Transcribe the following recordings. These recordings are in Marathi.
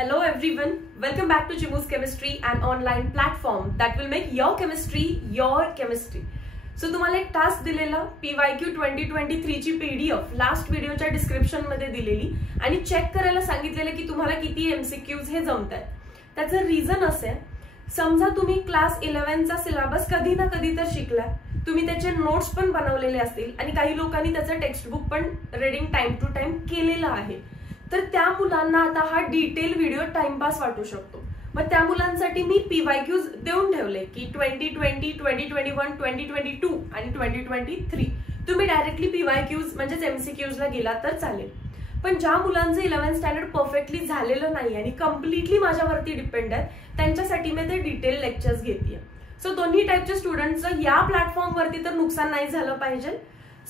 Hello everyone, welcome back to Chimu's Chemistry, an online platform that will make your chemistry your chemistry. So तुम्हाला एक टास्क दिलेला PYQ 2023 ची PDF लास्ट व्हिडिओच्या डिस्क्रिप्शन मध्ये दिलेली आणि चेक करायला सांगितलेलं की तुम्हाला किती MCQs हे जमतात. त्याचं रिझन असे, समजा तुम्ही क्लास 11 चा सिलेबस कधी ना कधी तर शिकलाय, तुम्ही त्याचे नोट्स पण बनवलेले असतील आणि काही लोकांनी त्याचं टेक्स्टबुक पण रीडिंग टाइम टू टाइम केलेलं आहे. तर त्या मुलांना आता हा डिटेल व्हिडिओ टाइमपास वाटू शकतो. मग त्या मुलांसाठी मी PYQs देऊन ठेवले की 2020, 2021, 2022 आणि 2023 तुम्ही डायरेक्टली PYQs म्हणजेच MCQs ला गेला तर चालेल. पण ज्या मुलांचं 11th स्टँडर्ड परफेक्टली झालेलं नाही आणि कम्प्लिटली माझ्यावरती डिपेंड आहे, त्यांच्यासाठी मी ते डिटेल लेक्चर्स घेतेय. सो दोन्ही टाइपच्या स्टुडंट्सचं या प्लॅटफॉर्म वरती तर नुकसान नाही झालं पाहिजे.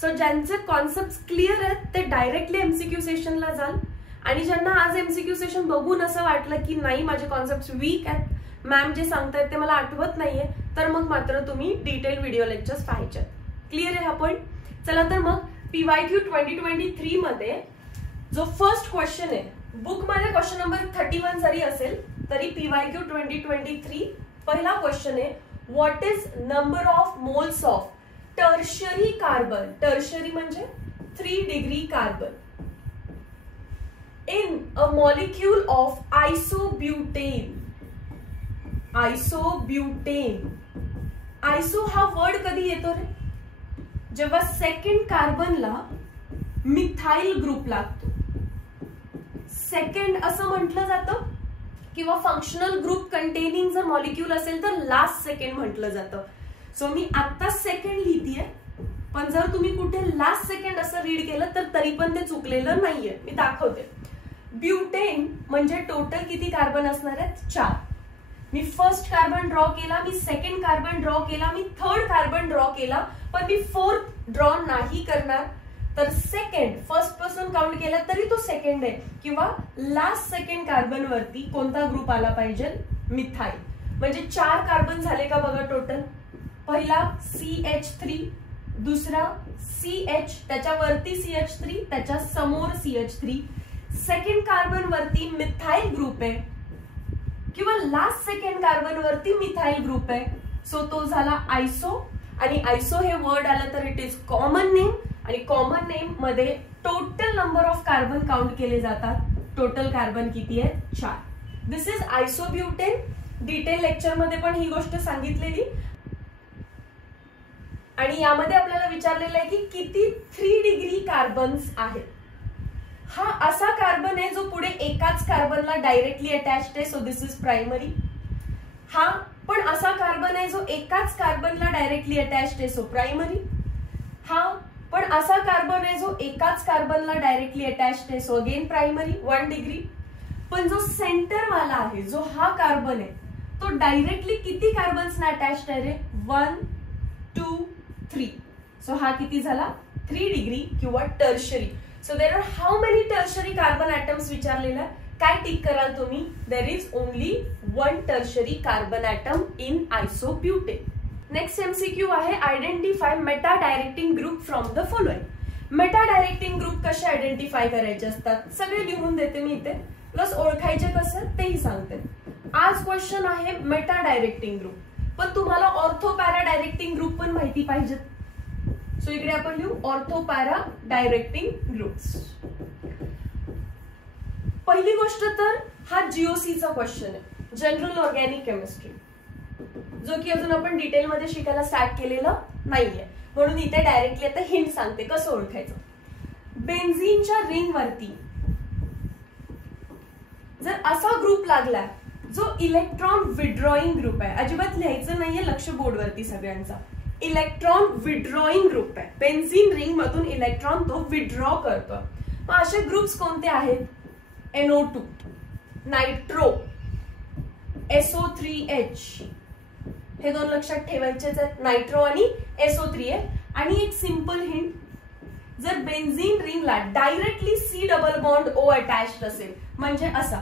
सो ज्यांचे कॉन्सेप्ट क्लिअर आहेत ते डायरेक्टली MCQ सेशनला जाल आणि ज्यांना आज MCQ सेशन बघून असं वाटलं की नाही माझे कॉन्सेप्ट वीक आहेत, मॅम जे सांगतायत ते मला आठवत नाहीये, तर मग मात्र तुम्ही डिटेल व्हिडिओ लेक्चर्स पाहायचे. क्लिअर आहे हा पॉइंट? चला तर मग PYQ 2023 मध्ये जो फर्स्ट क्वेश्चन आहे, बुक मध्ये क्वेश्चन नंबर 31 जरी असेल तरी PYQ 2023 पहिला क्वेश्चन आहे, what is number of moles of tertiary carbon. Tertiary म्हणजे 3 degree carbon in a molecule of isobutane. Isobutane. Iso हा वर्ड कधी येतो रे? जेव्हा सेकंड कार्बनला मिथाइल ग्रुप लागतो. सेकंड असं म्हटलं जातं किंवा फंक्शनल ग्रुप कंटेनिंग जर मॉलिक्यूल असेल तर लास्ट सेकंड म्हटलं जातं. सो मी आता सेकंड लिहितीये, पण जर तुम्ही कुठे लास्ट सेकंड असं रीड केलं तर तरी पण ते चुकलेलं नाहीये. मी दाखवते. ब्युटेन म्हणजे टोटल किती कार्बन असणार आहेत? 4. मी फर्स्ट कार्बन ड्रॉ केला, मी सेकंड कार्बन ड्रॉ केला, मी थर्ड कार्बन ड्रॉ केला, पण मी फोर्थ ड्रॉ नाही करणार. तर सेकंड फर्स्ट पासून काउंट केला तरी तो सेकंड आहे, किंवा लास्ट सेकंड कार्बन वरती कोणता ग्रुप आला पाहिजे? मिथाइल. म्हणजे 4 कार्बन झाले का बघा टोटल. पहिला CH3, दुसरा CH, त्याच्यावरती CH3, त्याच्या समोर CH3, सेकंड कार्बन वरती मिथाइल ग्रुप आहे किंवा लास्ट सेकंड कार्बन वरती मिथाइल ग्रुप आहे. सो तो झाला आयसो. आणि आयसो हे वर्ड आलं तर इट इज कॉमन नेम, आणि कॉमन नेम मध्ये total number of carbon count केले जातात. टोटल कार्बन किती आहे? 4. दिस इज आयसोब्युटेन. डिटेल लेक्चर मध्ये पण ही गोष्ट सांगितलेली. आणि यामध्ये आपल्याला विचारलेलं आहे की किती 3 डिग्री कार्बन्स आहेत. हा असा कार्बन आहे जो पुढे एकाच कार्बनला डायरेक्टली अटॅच्ड आहे, सो दिस इज प्रायमरी. हा पण असा कार्बन आहे जो एकाच कार्बनला डायरेक्टली अटॅच्ड आहे, सो प्रायमरी. हा पण असा कार्बन आहे जो एकाच कार्बनला डायरेक्टली अटॅच्ड आहे, सो अगेन प्रायमरी, 1 डिग्री. पण जो सेंटर वाला आहे, जो हा कार्बन आहे, तो डायरेक्टली किती कार्बन्सना अटॅच्ड आहे रे? 1, 2, 3. सो हा किती झाला? 3 डिग्री किंवा tertiary. So there are how many tertiary carbon atoms विचारलेला. काय टिक कराल तुम्ही? There is only 1 tertiary carbon atom in isobutane. Next MCQ आहे, identify meta directing group from the following. Meta directing group कसे आयडेंटिफाय करायचे असतात सगळे लिहून देते मी इथे, प्लस ओळखायचे कसं तेही सांगते. आज क्वेश्चन आहे मेटा डायरेक्टिंग ग्रुप, पण तुम्हाला ऑर्थो पॅरा डायरेक्टिंग ग्रुप पण माहिती पाहिजे. सो इकडे आपण लिहू ऑर्थो पॅरा डायरेक्टिंग ग्रुप्स. पहिली गोष्ट तर हा GOC चा क्वेश्चन आहे, जनरल ऑर्गॅनिक केमिस्ट्री, जो की अजून आपण डिटेल मध्ये शिकायला स्टार्ट केलेलं नाहीये, म्हणून इथे डायरेक्टली आता हिंट सांगते कसं ओळखायचं. बेन्झीनच्या रिंग वरती जर असा ग्रुप लागला जो इलेक्ट्रॉन विड्रॉइंग ग्रुप आहे, अजिबात लिहायचं नाहीये, लक्ष बोर्डवरती सगळ्यांचा, इलेक्ट्रॉन विड्रॉइंग ग्रुप आहे, बेन्झीन रिंग मधून इलेक्ट्रॉन तो विड्रॉ करतो. मग असे ग्रुप्स कोणते आहेत? NO2, नायट्रो, SO3H, हे 2 लक्षात ठेवायचेच आहेत, नायट्रो आणि SO3 आहे. आणि एक सिंपल हिंट, जर बेन्झीन रिंगला directly C double bond O attached असेल, म्हणजे असा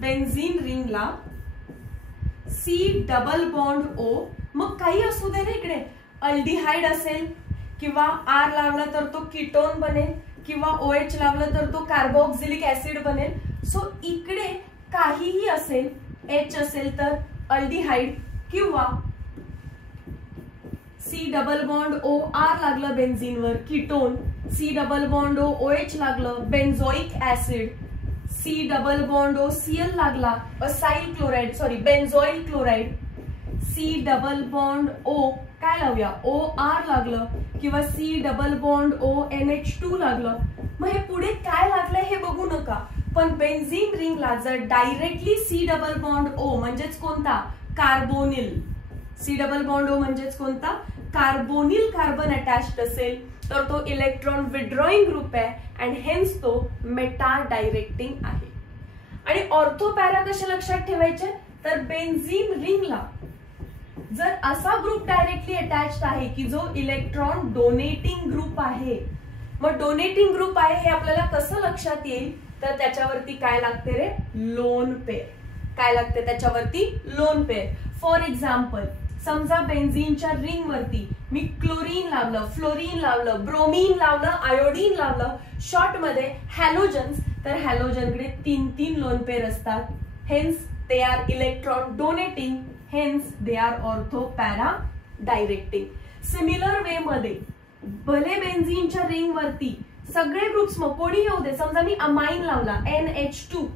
बेन्झीन रिंगला C डबल बॉन्ड O, मग काही असू दे रे, इकडे अल्डिहाइड असेल किंवा R लावला तर तो कीटोन बनेल किंवा OH लावला तर तो कार्बोक्सिलिक ऍसिड बनेल. सो इकडे काहीही असेल, H असेल तर अल्डिहाइड किंवा C double bond O R लागलं बेन्झीनवर ketone, C double bond O OH लागलं benzoic acid, C double bond O Cl लागला acyl chloride sorry benzoyl chloride, C double bond O काय लावूया O R लागलं किंवा C double bond O NH2 लागलं. मग हे पुढे काय लागलंय हे बघू नका, पण बेन्झीन रिंगला जर directly C double bond O म्हणजेच कोणता carbonyl, C double bond O म्हणजेच कोणता कार्बोनिल कार्बन अटॅच्ड असेल तर तो इलेक्ट्रॉन विड्रॉइंग ग्रुप आहे अँड हेन्स तो मेटा डायरेक्टिंग आहे. आणि ऑर्थो पॅरा कशा लक्षात ठेवायचे तर बेन्झीन रिंगला जर असा ग्रुप डायरेक्टली अटॅच्ड आहे की जो इलेक्ट्रॉन डोनेटिंग ग्रुप आहे. मग डोनेटिंग ग्रुप आहे हे आपल्याला कसं लक्षात येईल तर त्याच्यावरती काय लागते रे लोन पेअर. काय लागते त्याच्यावरती लोन पेअर. फॉर एक्झाम्पल समजा बेन्झीनच्या रिंग वरती मी क्लोरीन लावलं, फ्लोरीन लावलं, ब्रोमीन लावलं, आयोडीन लावलं, शॉर्ट मध्ये हॅलोजन्स, तर हॅलोजनकडे 3 लोन पेअर असतात. Hence they are electron donating, hence they are ortho para directing. Similar way मध्ये भले बेन्झीनच्या रिंग वरती सगळे ग्रुप्स मग कोणी येऊ दे, समजा मी अमाइन लावला NH2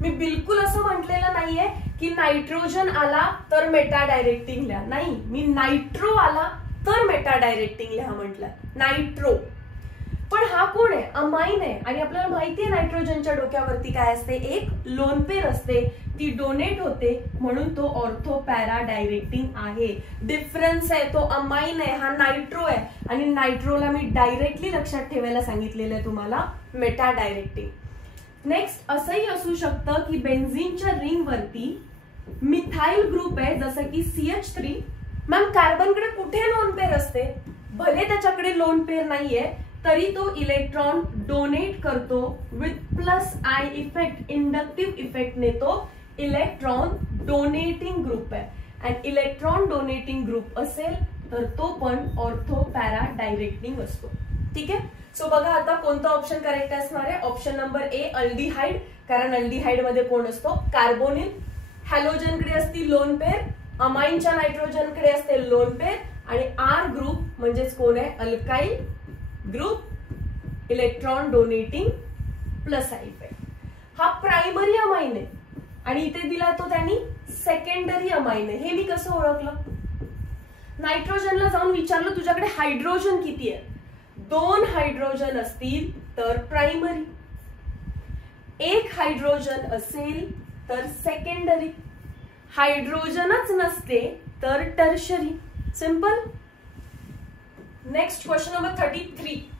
मी बिलकुल असं म्हटलेलं नाहीये की नायट्रोजन आला तर मेटा डायरेक्टिंग लिहा, नाही मी नायट्रो आला तर मेटा डायरेक्टिंग लिहा म्हटलं नायट्रो. पण हा कोण आहे अमाइन आहे आणि आपल्याला माहितीये नायट्रोजनच्या डोक्यावरती काय असते एक लोन पेअर असते, ती डोनेट होते म्हणून तो ऑर्थो पॅरा डायरेक्टिंग आहे. डिफरन्स आहे तो अमाइन आहे हा नायट्रो आहे आणि नायट्रोला मी डायरेक्टली लक्षात ठेवायला सांगितलेलं आहे तुम्हाला मेटा डायरेक्टिंग. नेक्स्ट असंही असू शकतं की बेन्झीनच्या रिंग वरती मिथाइल ग्रुप आहे जसं की CH3. मॅम कार्बनकडे कुठे लोन पेअर असते, भले त्याच्याकडे लोन पेअर नाहीये तरी तो इलेक्ट्रॉन डोनेट करतो विथ +I इफेक्ट, इंडक्टिव्ह इफेक्टने तो इलेक्ट्रॉन डोनेटिंग ग्रुप आहे. आणि इलेक्ट्रॉन डोनेटिंग ग्रुप असेल तर तो पण ऑर्थो पॅरा डायरेक्टिंग असतो. ठीक आहे. सो बघा आता कोणता ऑप्शन करेक्ट असणार आहे. ऑप्शन नंबर ए अल्डिहाइड, कारण अल्डिहाइड मध्ये कोण असतो कार्बोनिल. हॅलोजनकडे असती लोन पेअर, अमाइनच्या नायट्रोजनकडे असते लोन पेअर आणि R ग्रुप म्हणजेच कोण आहे alkyl group, electron donating +I effect. हा प्रायमरी अमाइन आहे आणि इथे दिला तो त्यांनी सेकंडरी अमाइन आहे. हे मी कसं ओळखलं, नायट्रोजनला जाऊन विचारलं तुझ्याकडे हायड्रोजन किती आहे, 2 हायड्रोजन असतील तर प्रायमरी, 1 हायड्रोजन असेल तर सेकंडरी, हायड्रोजनच नसते तर tertiary. Simple. Next question number 33.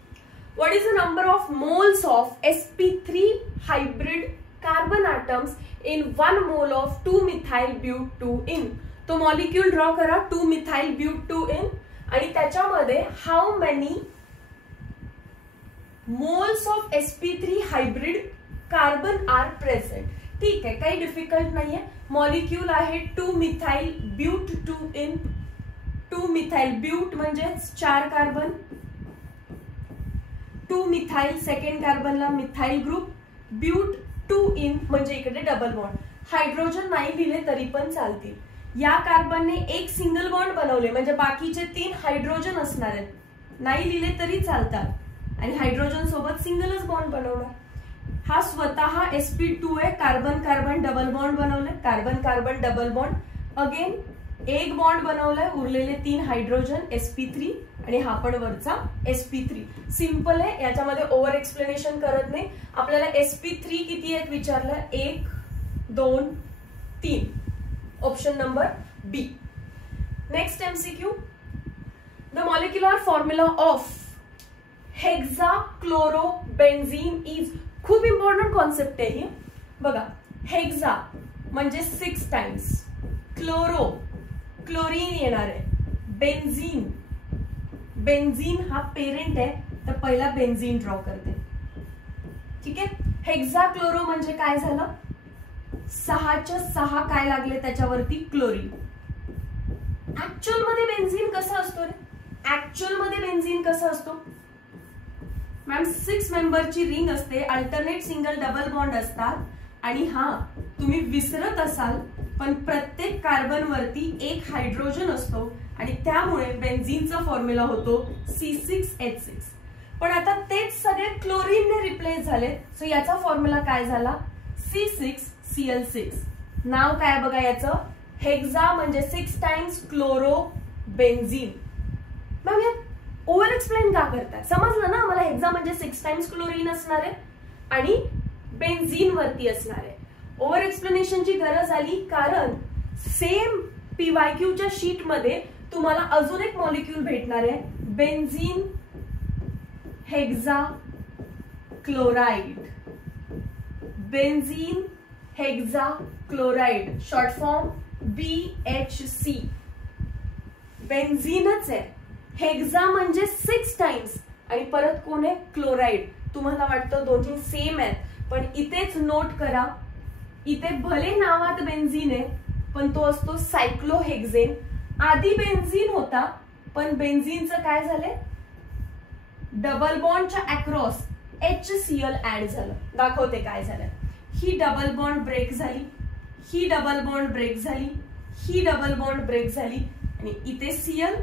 What is the number of moles of sp3 hybrid carbon atoms in 1 mole of 2-methyl-but2-ene? तो मॉलिक्यूल ड्रॉ करा 2-methyl-but2-ene आणि त्याच्यामध्ये how many moles of sp3 hybrid carbon are present. ठीक आहे, काही डिफिकल्ट नाहीये. मॉलिक्यूल आहे 2-methyl-but2-ene. 2-methyl-but म्हणजे 4 कार्बन, 2-methyl सेकंड कार्बनला मिथाइल ग्रुप, but2-ene म्हणजे इकडे डबल बॉन्ड. हायड्रोजन नाही दिले तरी पण चालतील. या कार्बनने एक सिंगल बॉन्ड बनवले म्हणजे बाकीचे 3 हायड्रोजन असणार आहेत, नाही लिहिले तरी चालतात आणि हायड्रोजन सोबत सिंगलच बॉन्ड बनवणार. हा स्वतः sp2 आहे, कार्बन कार्बन डबल बॉन्ड बनवले, carbon carbon double bond, again एक बॉन्ड बनवलाय, उरलेले 3 हायड्रोजन sp3 आणि हा पण वरचा sp3. सिंपल आहे, याच्यामध्ये ओव्हर एक्सप्लेनेशन करत नाही. आपल्याला sp3 किती आहेत विचारलं, 1 2 3. Option number B. Next MCQ. The molecular formula of hexachlorobenzene is. खूप इम्पॉर्टंट कॉन्सेप्ट आहे ही बघा. हेक्सा म्हणजे 6 टाइम्स, क्लोरो क्लोरीन येणार आहे, बेन्झीन बेन्झीन हा पेरेंट आहे तर पहिला बेन्झीन ड्रॉ करते. ठीक आहे. हेक्साक्लोरो म्हणजे काय झालं, 6च्या 6 काय लागले त्याच्यावरती क्लोरीन. ऍक्च्युअल मध्ये बेन्झीन कसं असतो रे, ऍक्च्युअल मध्ये बेन्झीन कसं असतो मॅम, 6 मेंबरची रिंग असते, अल्टरनेट सिंगल डबल बॉन्ड असतात आणि हा तुम्ही विसरत असाल पण प्रत्येक कार्बन वरती एक हायड्रोजन असतो आणि त्यामुळे बेन्झीनचा फॉर्म्युला होतो C6H6. पण आता तेच सगळे क्लोरीनने रिप्लेस झाले. सो याचा फॉर्म्युला काय झाला C6Cl6. नाव काय बघा याचं, हेक्सा म्हणजे 6 टाइम्स क्लोरो बेन्झीन. मॅम यात ओव्हर एक्सप्लेन का करताय, समजलं ना मला. हेक्सा म्हणजे 6 टाइम्स क्लोरीन असणार आहे आणि बेन्झीन वरती असणार आहे. ओव्हर एक्सप्लेनेशनची गरज आली कारण सेम PYQच्या शीट मध्ये तुम्हाला अजून एक मॉलिक्यूल भेटणार आहे, benzene hexa chloride. Benzene hexa chloride, short form BHC. बेन्झीनच आहे. हेक्सा म्हणजे 6 टाइम्स आणि परत कोण आहे, क्लोराइड. तुम्हाला वाटतं दोन्ही सेम आहेत, पण इथेच नोट करा, इथे भले नावात बेन्झीन आहे पण तो असतो सायक्लोहेक्झेन. आधी बेन्झीन होता पण बेन्झीनचं काय झालंय, डबल बॉन्डच्या अक्रॉस HCl ऍड झालं. दाखवते काय झालं. ही डबल बॉन्ड ब्रेक झाली, ही डबल बॉन्ड ब्रेक झाली, ही डबल बॉन्ड ब्रेक झाली आणि इथे Cl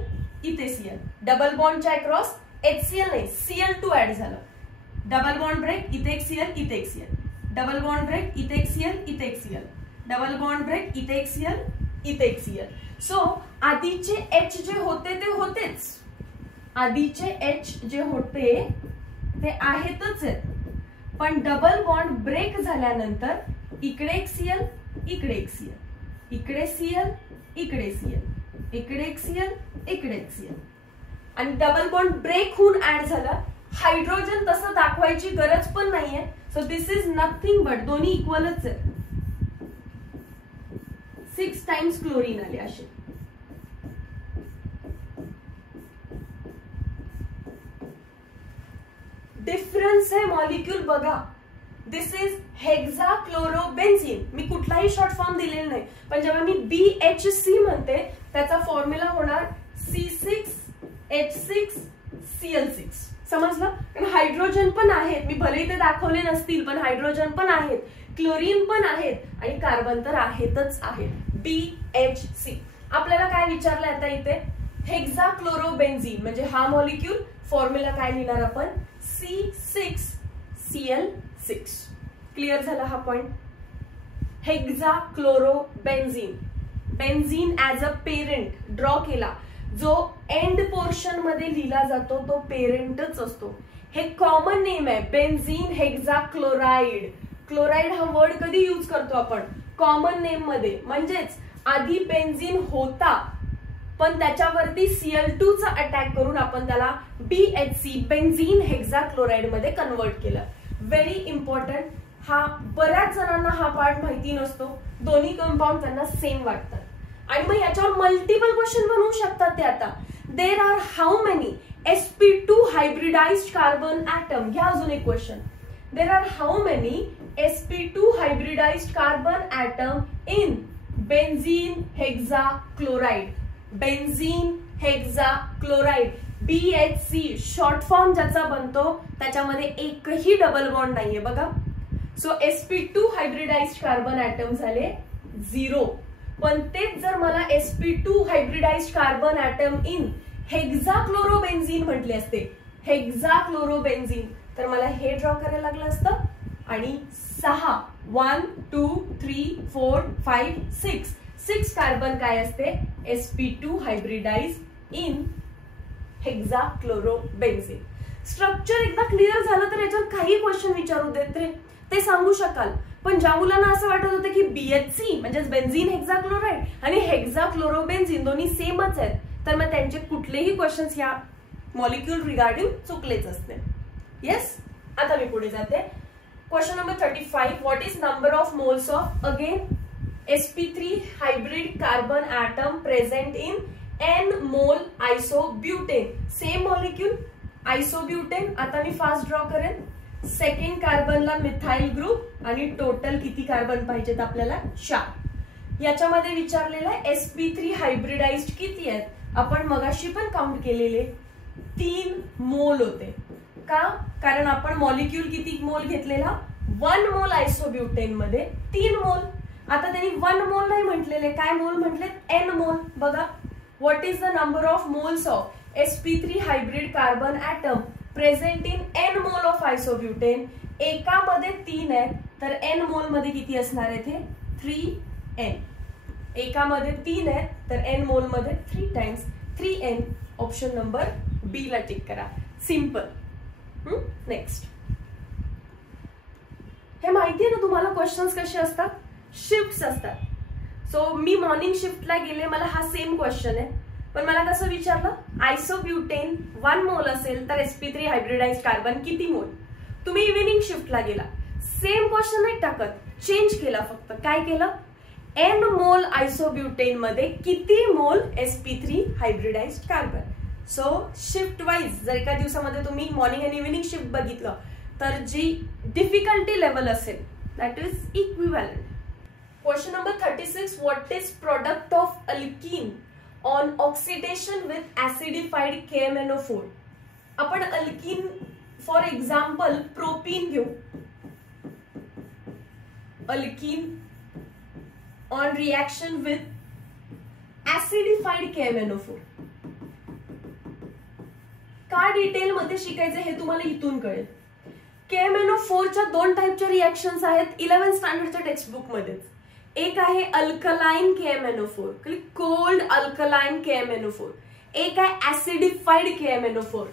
इथे Cl. डबल बॉन्डच्या अक्रॉस HCl नाही Cl2 ऍड झालं. डबल बॉन्ड ब्रेक, इथे एक Cl इथे एक Cl. डबल बॉन्ड ब्रेक, इथे एक Cl इथे एक Cl. डबल बॉन्ड ब्रेक, इथे एक Cl इथे एक Cl. सो आधीचे H जे होते ते होतेच, आधीचे H जे होते ते आहेतच आहेत, पण डबल बॉन्ड ब्रेक झाल्यानंतर इकडे एक Cl इकडे एक Cl, इकडे Cl इकडे Cl, इकडे एक Cl इकडे एक Cl आणि डबल बॉन्ड ब्रेक होऊन ऍड झाला. हायड्रोजन तसं दाखवायची गरज पण नाहीये. So this is nothing but दोन्ही इक्वलच आहे. 6 टाइम्स क्लोरीन आले असे. डिफरन्स है मॉलिक्यूल बघा. दिस इज हेक्सा क्लोरोबेन्झीन. मी कुठलाही शॉर्ट फॉर्म दिलेला नाही, पण जेव्हा मी BHC म्हणते त्याचा फॉर्म्युला होणार C6H6Cl6. समजलं. कारण हायड्रोजन पण आहेत, मी भले ते दाखवले नसतील पण हायड्रोजन पण आहेत, क्लोरीन पण आहेत आणि कार्बन तर आहेतच आहेत. BHC. आपल्याला काय विचारलं आता इथे, हेक्सा क्लोरोबेन्झीन म्हणजे हा मॉलिक्यूल. फॉर्म्युला काय लिहिणार आपण, C6Cl6. क्लिअर झाला हा point. Hexa chlorobenzene, benzene as a parent draw केला. जो एंड पोर्शन मध्ये लिहिला जातो तो पेरेंटच असतो. हे कॉमन नेम आहे, बेन्झीन हेक्सा क्लोराइड. क्लोराइड हा वर्ड कधी यूज करतो आपण, कॉमन नेम मध्ये. म्हणजेच आधी बेन्झीन होता पण त्याच्यावरती Cl2 चा अटॅक करून आपण त्याला BHC बेन्झीन हेक्सा क्लोराइड मध्ये कन्वर्ट केलं. Very important. हा बऱ्याच जणांना हा पार्ट माहिती नसतो. दोन्ही कंपाऊंड त्यांना सेम वाटतात आणि मग याच्यावर मल्टिपल क्वेश्चन बनवू शकतात ते. आता there are how many sp2 hybridised carbon atom. घ्या अजून एक question. There are how many sp2 hybridised carbon atom in benzene hexa chloride. Benzene hexa chloride BHC short form ज्याचा बनतो त्याच्यामध्ये एकही डबल बॉन्ड नाहीये बघा. So sp2 hybridised carbon atom झाले 0. पण तेच जर मला sp2 hybridised carbon atom in hexa chlorobenzene म्हटले असते, हेक्सा क्लोरोबेन्झीन, तर मला हे ड्रॉ करायला लागलं असतं आणि 6 1 2 3 4 5 6 कार्बन काय असते, sp2 hybridised in hexa chlorobenzene. Structure एकदा क्लिअर झालं तर याच्यावर काही क्वेश्चन विचारू देत ते सांगू शकाल. पण ज्या मुलांना असं वाटत होतं की BHC म्हणजे बेन्झीन हेक्सा क्लोराइड आणि हेक्सा क्लोरोबेन्झीन दोन्ही सेमच आहेत, तर मग त्यांचे कुठलेही क्वेश्चन्स या मॉलिक्यूल रिगार्डिंग चुकलेच असते. येस. आता मी पुढे जाते. Question number 35. What is number of moles of again sp3 hybrid carbon atom present in n mole isobutane. Same molecule isobutane. आता मी फास्ट ड्रॉ करेन. सेकंड कार्बनला मिथाइल ग्रुप आणि टोटल किती कार्बन पाहिजेत आपल्याला, 4. याच्यामध्ये विचारलेलं आहे sp3 हायब्रिडाइज्ड किती आहेत. आपण मगाशी पण काउंट केलेले 3 मोल होते. का, कारण आपण मॉलिक्यूल किती मोल घेतलेला, 1 मोल आयसोब्युटेन मध्ये 3 मोल. आता त्यांनी 1 मोल नाही म्हटलेले, काय मोल म्हटले? n mole. बघा, what is the number of moles of sp3 hybrid carbon atom present in n mole of isobutane? एकामध्ये 3 आहेत, तर n मोल मध्ये किती असणार आहे? ते 3n. एकामध्ये 3 आहेत, तर n मोल मध्ये 3 टाइम्स 3n. ऑप्शन नंबर बी ला टिक करा. सिंपल. नेक्स्ट, हे माहिती आहे ना तुम्हाला क्वेश्चन्स कसे असतात? शिफ्ट्स असतात. सो मी मॉर्निंग शिफ्टला गेले, मला हा सेम क्वेश्चन आहे, पण मला कसं विचारलं? आयसोब्युटेन 1 मोल असेल तर sp3 हायब्रिडाइज्ड कार्बन किती मोल? तुम्ही इव्हिनिंग शिफ्टला गेला, सेम क्वेश्चन नाही टाकत, चेंज केला फक्त. काय केलं? n मोल आयसोब्युटेन मध्ये किती मोल sp3 hybridised carbon. So shift wise जर एका दिवसामध्ये तुम्ही मॉर्निंग आणि इव्हिनिंग शिफ्ट बघितलं तर जी डिफिकल्टी लेवल असेल that is equivalent. Question number 36. What is product of alkene on oxidation with acidified KMnO4? आपण अल्कीन फॉर एक्झाम्पल प्रोपीन घेऊ. Alkene on reaction with acidified KMnO4. का डिटेल मध्ये शिकायचं हे तुम्हाला इथून कळेल. KMnO4 च्या 2 टाइपच्या रिएक्शन्स आहेत 11th स्टँडर्डच्या टेक्स्टबुक मध्ये. एक आहे alkaline KMnO4, cold alkaline KMnO4. एक आहे ऍसिडिफाईड KMnO4.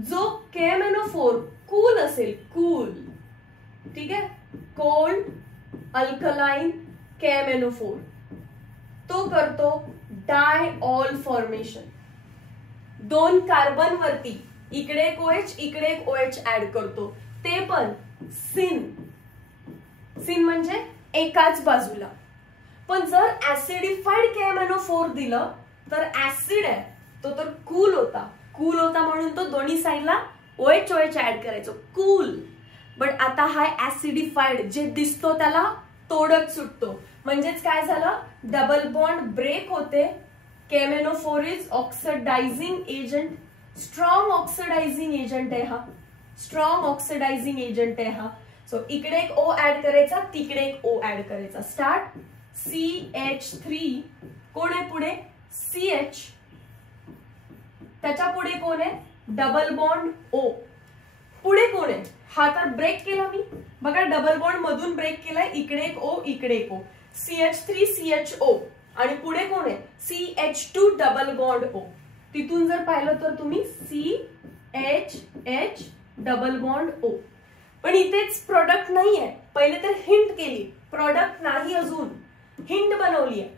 जो KMnO4 कूल असेल, कूल, ठीक आहे, कोल्ड अल्कलाइन KMnO4, तो करतो डायऑल फॉर्मेशन. 2 कार्बन वरती इकडे एक OH इकडे एक OH ऍड करतो, ते पण सिन. सिन म्हणजे एकाच बाजूला. पण जर ऍसिडिफाईड KMnO4 दिलं तर ऍसिड आहे तो तर कूल होता म्हणून तो दोन्ही साईडला OH ऍड करायचो, कूल. बट आता हा ऍसिडिफाईड जे दिसतो त्याला तोडत सुटतो. म्हणजेच काय झालं? डबल बॉन्ड ब्रेक होते. KMnO4 is oxidizing agent, strong oxidizing agent आहे हा, स्ट्रॉंग ऑक्सिडायझिंग एजंट आहे हा. सो इकडे एक O ऍड करायचा, तिकडे एक O ऍड करायचा. स्टार्ट. CH3, कोण आहे पुढे? CH, त्याच्या पुढे कोण आहे? Double bond O. पुढे कोण आहे? हा तर ब्रेक केला मी, बघा डबल बॉन्ड मधून ब्रेक केलाय, इकडे एक O इकडे एक O. CH3 CHO आणि पुढे कोण आहे? CH2 double bond O. तिथून जर पाहिलं तर तुम्ही CHH डबल बॉन्ड O. पण इथेच प्रोडक्ट नाहीये. पहिले तर हिंट केली, प्रोडक्ट नाही, अजून हिंट बनवली आहे.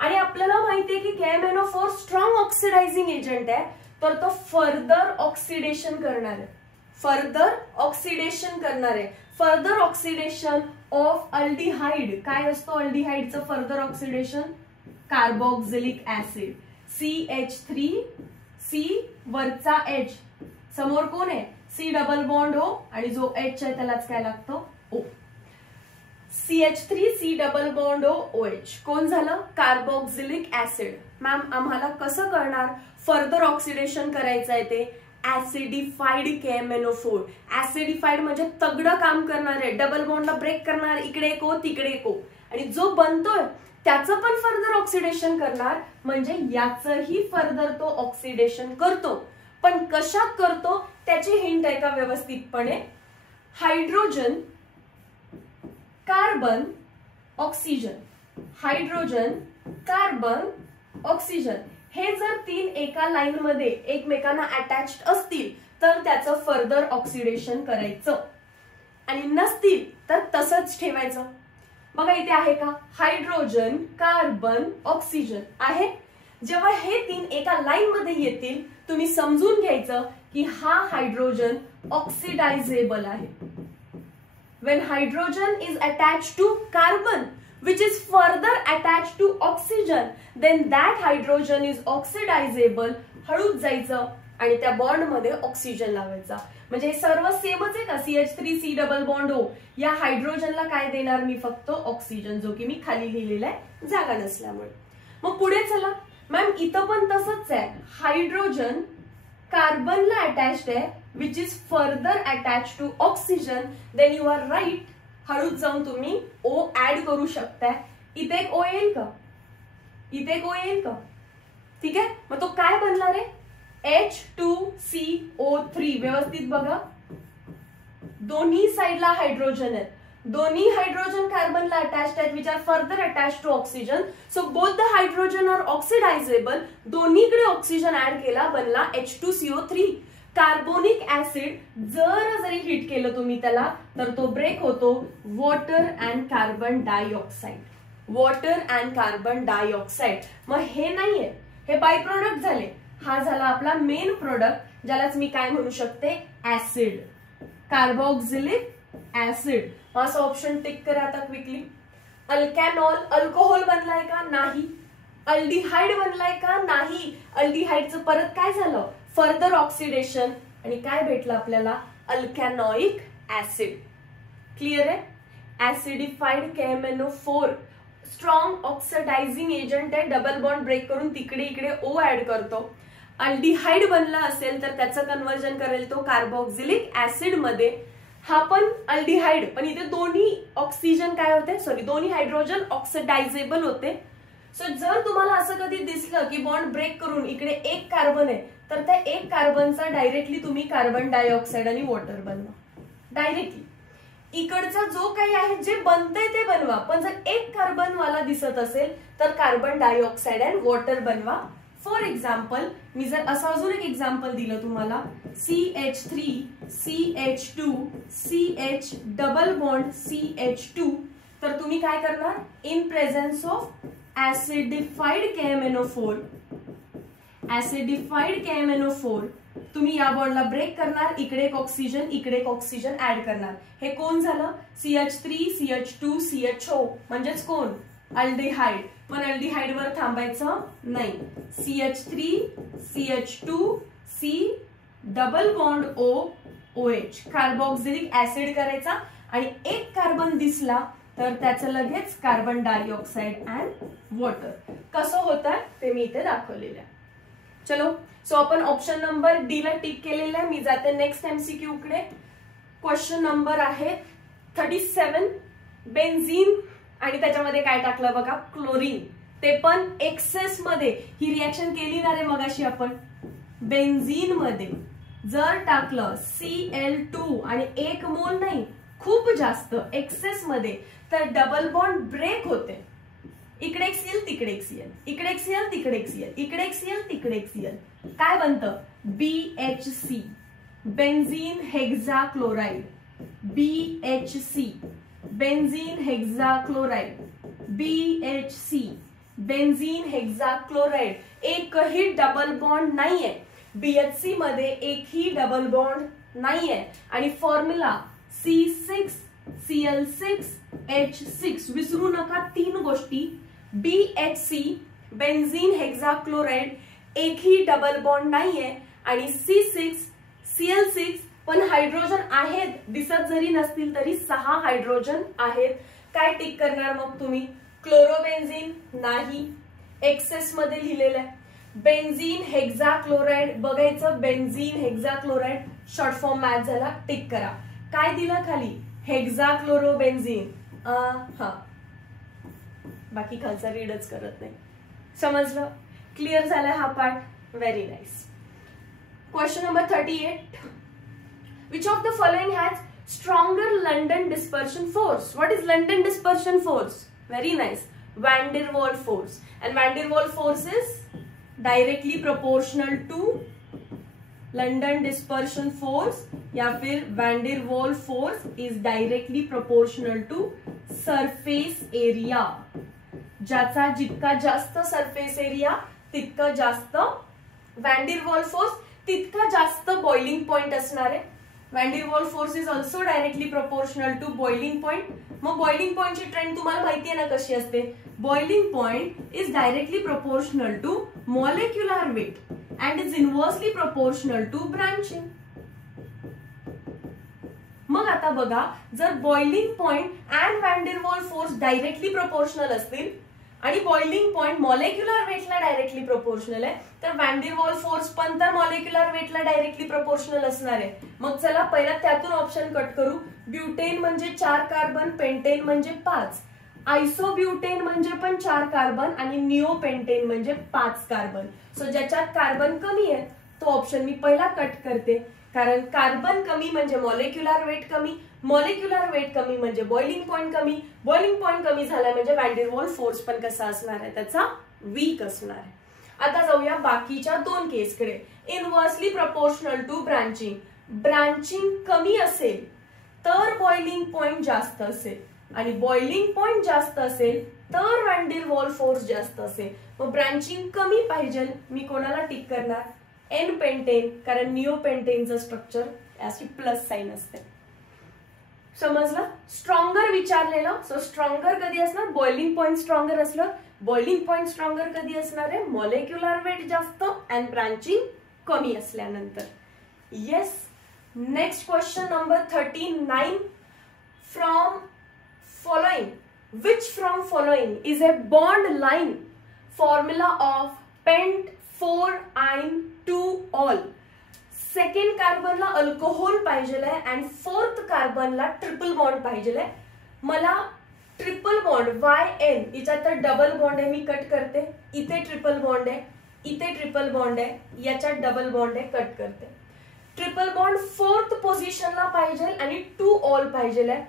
आणि आपल्याला माहितीये की KMnO4 स्ट्रॉंग ऑक्सिडायझिंग एजंट आहे, तर तो फर्दर ऑक्सिडेशन करणार आहे, फर्दर ऑक्सिडेशन करणार आहे. Further oxidation of aldehyde. काय असतो अल्डिहाइडचं further oxidation? Carboxylic acid. CH3, C वरचा H, समोर कोण आहे? C डबल बॉन्ड O आणि जो H आहे त्यालाच काय लागतो? O. CH3 C double bond O OH कोण झालं? Carboxylic acid. मॅम आम्हाला कसं करणार फर्दर ऑक्सिडेशन करायचं आहे ते? ऍसिडिफाईड KMnO4. ऍसिडिफाईड म्हणजे तगडं काम करणार आहे, डबल बॉन्डला ब्रेक करणार, इकडे एक O तिकडे एक O. आणि जो बनतोय त्याचं पण फर्दर ऑक्सिडेशन करणार, म्हणजे याचंही फर्दर तो ऑक्सिडेशन करतो. पण कशात करतो त्याची हिंट आहे का व्यवस्थितपणे? Hydrogen, carbon, oxygen. Hydrogen, carbon, oxygen हे जर 3 एका लाईन मध्ये एकमेकांना अटॅच्ड असतील तर त्याचं फर्दर ऑक्सिडेशन करायचं, आणि नसतील तर तसंच ठेवायचं. बघा इथे आहे का? हायड्रोजन, कार्बन, ऑक्सिजन आहे. जेव्हा हे 3 एका लाईन मध्ये येतील तुम्ही समजून घ्यायचं की हा हायड्रोजन ऑक्सिडायझेबल आहे. When hydrogen is attached to carbon, which is further attached to oxygen, then that hydrogen is oxidizable. हळूच जायचं आणि त्या बॉन्ड मध्ये ऑक्सिजन लावायचा. म्हणजे सर्व सेमच आहे का? CH3 C double bond O. या हायड्रोजनला काय देणार मी? फक्त ऑक्सिजन, जो की मी खाली लिहिलेला आहे जागा नसल्यामुळे. मग पुढे चला मॅम, इथं पण तसंच आहे. हायड्रोजन कार्बनला अटॅच्ड आहे, which is further attached to oxygen, then you are right. हळूच जाऊन तुम्ही O ऍड करू शकताय. इथे एक O येईल का? इथे एक O येईल का? ठीक आहे, मग तो काय बनणार आहे? H2CO3. व्यवस्थित बघा, दोन्ही साइडला हायड्रोजन आहेत, दोन्ही हायड्रोजन कार्बनला अटॅच्ड आहेत which are further attached to oxygen. So both the hydrogen are oxidisable. दोन्हीकडे ऑक्सिजन ऍड केला, बनला H2CO3. कार्बोनिक ऍसिड जरी हिट केलं तुम्ही त्याला तर तो ब्रेक होतो. Water and carbon dioxide. Water and carbon dioxide. मग हे नाहीये, हे बाय प्रोडक्ट झाले. हा झाला आपला मेन प्रोडक्ट, ज्यालाच मी काय म्हणू शकते? ऍसिड. Carboxylic acid. असं ऑप्शन टिक करा आता क्विकली. अल्कॅनॉल, अल्कोहोल बनलाय का? नाही. अल्डिहाइड बनलाय का? नाही. अल्डिहाइडचं परत काय झालं? फर्दर ऑक्सिडेशन, आणि काय भेटलं आपल्याला? अल्कॅनॉइक ऍसिड. क्लिअर आहे? ऍसिडिफाईड KMnO4 स्ट्रॉंग ऑक्सिडायझिंग एजंट आहे. डबल बॉन्ड ब्रेक करून तिकडे इकडे O ऍड करतो. अल्डिहाइड बनला असेल तर त्याचं कन्व्हर्जन करेल तो कार्बोक्सिलिक ऍसिड मध्ये. हा पण अल्डिहाइड, पण इथे दोन्ही ऑक्सिजन काय होते? सॉरी, दोन्ही हायड्रोजन ऑक्सिडायझेबल होते. सो जर तुम्हाला असं कधी दिसलं की बॉन्ड ब्रेक करून इकडे एक कार्बन आहे, तर त्या एक कार्बनचा डायरेक्टली तुम्ही कार्बन डायऑक्साइड आणि वॉटर बनवा. डायरेक्टली इकडचा जो काही आहे जे बनतंय ते बनवा, पण जर एक कार्बन वाला दिसत असेल तर कार्बन डायऑक्साइड अँड वॉटर बनवा. फॉर एक्झाम्पल, मी जर असं अजून एक एक्झाम्पल दिलं तुम्हाला, CH3 CH2 CH double bond CH2, तर तुम्ही काय करणार? In presence of acidified KMnO4, acidified KMnO4 तुम्ही या बॉन्डला ब्रेक करणार. इकडे एक ऑक्सिजन, इकडे एक ऑक्सिजन ऍड करणार. हे कोण झालं? CH3 CH2 CHO, म्हणजेच कोण? अल्डिहाइड. पण अल्डिहाइड वर थांबायचं नाही. CH3 CH2 C double bond O OH carboxylic acid करायचा, आणि एक कार्बन दिसला तर त्याचं लगेच कार्बन डायऑक्साइड अँड वॉटर. कसं होतं ते मी इथे दाखवलेलं आहे. चलो, सो आपण ऑप्शन नंबर डी ला टिक केलेलं आहे. मी जाते नेक्स्ट MCQ कडे. क्वेश्चन नंबर आहे 37. बेन्झीन आणि त्याच्यामध्ये काय टाकलं बघा? क्लोरीन. ते पण एक्सेस मध्ये. ही रिएक्शन केली ना रे मगाशी आपण. बेन्झीन मध्ये जर टाकलं Cl2 आणि 1 मोल नाही, खूप जास्त एक्सेस मध्ये, तर डबल बॉन्ड ब्रेक होते. इकडे एक Cl, तिकडे एक Cl, इकडे एक Cl, तिकडे एक Cl, इकडे एक Cl, तिकडे एक Cl. काय बनतं? BHC, benzene hexachloride. BHC, benzene hexachloride. BHC, benzene hexachloride. एकही डबल बॉन्ड नाहीये. BHC मध्ये एकही डबल बॉन्ड नाहीये, आणि फॉर्म्युला C6Cl6H6. विसरू नका 3 गोष्टी. BHC, बेन्झीन हेक्साक्लोराइड, एकही डबल बॉन्ड नाहीये, आणि C6Cl6 पण हायड्रोजन आहेत, दिसत जरी नसतील तरी 6 हायड्रोजन आहेत. काय टिक करणार मग तुम्ही? क्लोरोबेन्झीन नाही, एक्सेस मध्ये लिहिलेलं आहे. बेन्झीन हेक्साक्लोराइड बघायचं. Benzene hexachloride short form match झाला, टिक करा. काय दिलं खाली? हेक्साक्लोरोबेन्झीन. हा, बाकी खालचा रीडच करत नाही. समजलं? क्लिअर झालाय हा part? Very nice. Question number 38. Which of the following has stronger London dispersion force? What is London dispersion force? Very nice. Van der Waals force. And Van der Waals force is directly proportional to London dispersion force, या फिर Van der Waals force is directly proportional to surface area. ज्याचा जितका जास्त सरफेस एरिया तितका जास्त Van der Waals force, तितका जास्त बॉइलिंग पॉइंट असणार आहे. Van der Waals force is also directly proportional to boiling point. मग बॉइलिंग पॉइंटची ट्रेंड तुम्हाला माहिती आहे ना कशी असते? Boiling point is directly proportional to molecular weight and is inversely proportional to branching. मग आता बघा, जर boiling point and Van der Waals force directly proportional असतील आणि बॉइलिंग पॉइंट मॉलिक्युलर वेटला डायरेक्टली प्रोपोर्शनल आहे, तर Van der Waals फोर्स पण तर मॉलिक्युलर वेटला डायरेक्टली प्रोपोर्शनल असणार आहे. मग चला पहिला त्यातून ऑप्शन कट करू. ब्युटेन म्हणजे 4 कार्बन, पेंटेन म्हणजे 5. आयसोब्युटेन म्हणजे पण 4 कार्बन आणि निओपेंटेन म्हणजे 5 कार्बन. सो ज्याच्यात कार्बन कमी आहे तो ऑप्शन मी पहिला कट करते, कारण कार्बन कमी म्हणजे मॉलिक्युलर वेट कमी, मॉलिक्युलर वेट कमी म्हणजे बॉइलिंग पॉइंट कमी, बॉइलिंग पॉइंट कमी झाला म्हणजे वॅन डेर वाल्स फोर्स पण कसा असणार आहे, त्याचा वीक असणार आहे. आता जाऊया बाकीच्या 2 केसकडे. Inversely proportional to branching. Branching कमी असेल तर बॉइलिंग पॉइंट जास्त असेल आणि बॉइलिंग पॉइंट जास्त असेल तर वॅन डेर वाल्स फोर्स जास्त असेल. मग ब्रांचिंग कमी पाहिजे, मी कोणाला टिक करणार? एन पेंटेन, कारण निओपेंटेनचं स्ट्रक्चर याची प्लस साइन असते. समजलं? स्ट्रॉंगर विचारलेलं. सो स्ट्रॉंगर कधी असणार? बॉइलिंग पॉइंट स्ट्रॉंगर असलं. बॉइलिंग पॉइंट स्ट्रॉंगर कधी असणार आहे? मॉलिक्युलर वेट जास्त अँड ब्रांचिंग कमी असल्यानंतर. Yes. Next question number 39. From following, which from following is a bond line formula of pent 4-ine-2-ol. Second कार्बनला अल्कोहोल पाहिजे अँड फोर्थ कार्बनला ट्रिपल बॉन्ड पाहिजे. मला ट्रिपल बॉन्ड YN, याच्यात तर डबल बॉन्ड आहे, मी कट करते. इथे ट्रिपल बॉन्ड आहे, इथे ट्रिपल बॉन्ड आहे, याच्यात डबल बॉन्ड आहे, कट करते. ट्रिपल बॉन्ड फोर्थ पोझिशनला पाहिजे आणि 2-ol पाहिजे.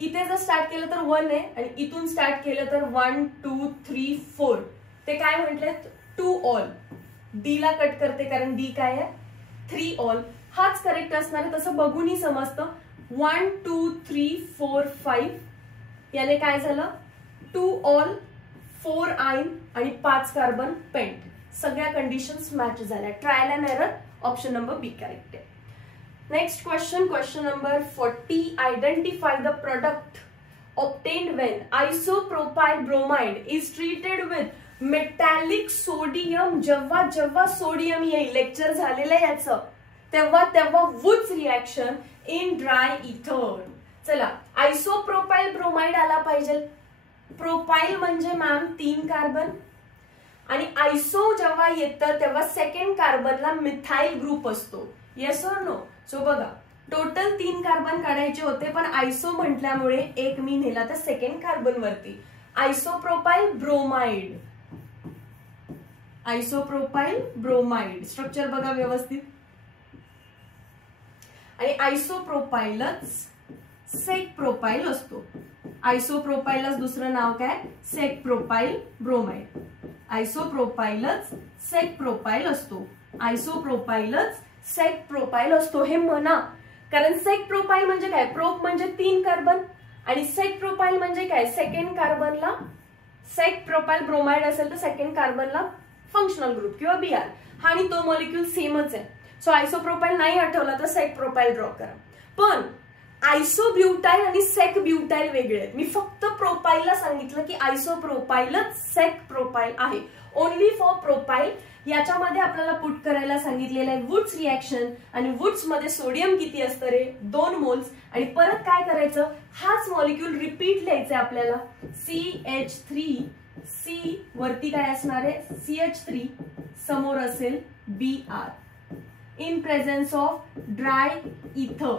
इथे जर स्टार्ट केलं तर 1 आहे आणि इथून स्टार्ट केलं तर 1 2 3 4. ते काय म्हटले? 2-ol. डी ला कट करते कारण डी काय आहे? 3-ol. हाच करेक्ट असणार आहे, तसं बघूनही समजतं. 1 2 3 4 5 याने काय झालं? 2-ol, 4-ine आणि 5 कार्बन पेंट. सगळ्या कंडिशन्स मॅच झाल्या. Trial and error, option number B correct आहे. Next question, question number 40. Identify the product obtained when isopropyl bromide is treated with metallic sodium. जेव्हा जेव्हा सोडियम येईल, लेक्चर झालेलं आहे याचं, तेव्हा वुड्स रिएक्शन इन ड्राय इथर. चला, आयसोप्रोपाइल ब्रोमाइड आला पाहिजे. प्रोपाइल म्हणजे मॅम 3 कार्बन आणि आयसो जेव्हा येतं तेव्हा सेकंड कार्बनला मिथाइल ग्रुप असतो. Yes or no? सो बघा, टोटल 3 कार्बन काढायचे होते पण आयसो म्हटल्यामुळे एक मी नेला तर सेकंड कार्बन वरती. आयसोप्रोपाइल ब्रोमाइड, आयसोप्रोपाइल ब्रोमाइड स्ट्रक्चर बघा व्यवस्थित. आणि आयसोप्रोपाइलच सेक प्रोपाइल असतो. आयसोप्रोपाइलच दुसरं नाव काय? सेक प्रोपाइल ब्रोमाइड. आयसोप्रोपाइलच सेक प्रोपाइल असतो. आयसोप्रोपाइलच सेक प्रोपाइल असतो हे म्हणा, कारण सेक प्रोपाइल म्हणजे काय? प्रोप म्हणजे 3 कार्बन आणि सेक प्रोपाइल म्हणजे काय? सेकंड कार्बनला सेक प्रोपाइल ब्रोमाइड असेल तर सेकंड कार्बनला फंक्शनल ग्रुप किंवा बीआर, आणि तो मॉलिक्यूल सेमच आहे. सो आयसोप्रोपाइल नाही आठवला तर सेक प्रोपाइल ड्रॉ करा. पण आयसोब्युटाइल आणि सेक ब्युटाइल वेगळे आहेत. मी फक्त प्रोपाइलला सांगितलं की आयसोप्रोपाइलच सेक प्रोपाइल आहे. ओनली फॉर प्रोपाइल याच्यामध्ये आपल्याला पुट करायला सांगितलेलं आहे वुड्स रिएक्शन, आणि वुड्स मध्ये सोडियम किती असतं रे? 2 मोल्स. आणि परत काय करायचं? हाच मॉलिक्यूल रिपीट लिहायचं आपल्याला. CH3, C वरती काय असणार आहे? CH3, समोर असेल BR in presence of dry इथर.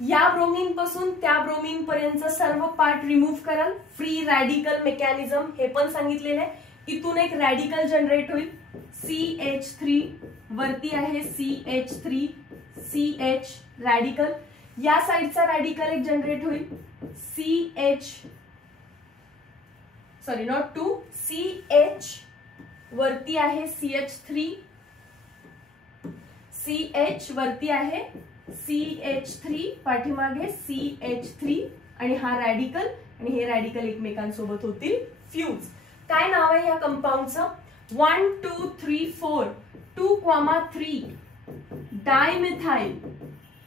या ब्रोमीन पासून त्या ब्रोमीन पर्यंत सर्व पार्ट रिमूव्ह कराल. फ्री रॅडिकल मेकॅनिझम हे पण सांगितलेलं आहे. इथून एक रॅडिकल जनरेट होईल. CH3 वरती आहे CH3, CH रॅडिकल. या साइडचा रॅडिकल एक जनरेट होईल. CH वरती आहे CH3, CH वरती आहे CH3, पाठीमागे CH3 आणि हा रॅडिकल आणि हे रॅडिकल एकमेकांसोबत होतील फ्यूज. काय नाव आहे या कंपाऊंडचं? 1 2 3 4 2,3 डायमिथाइल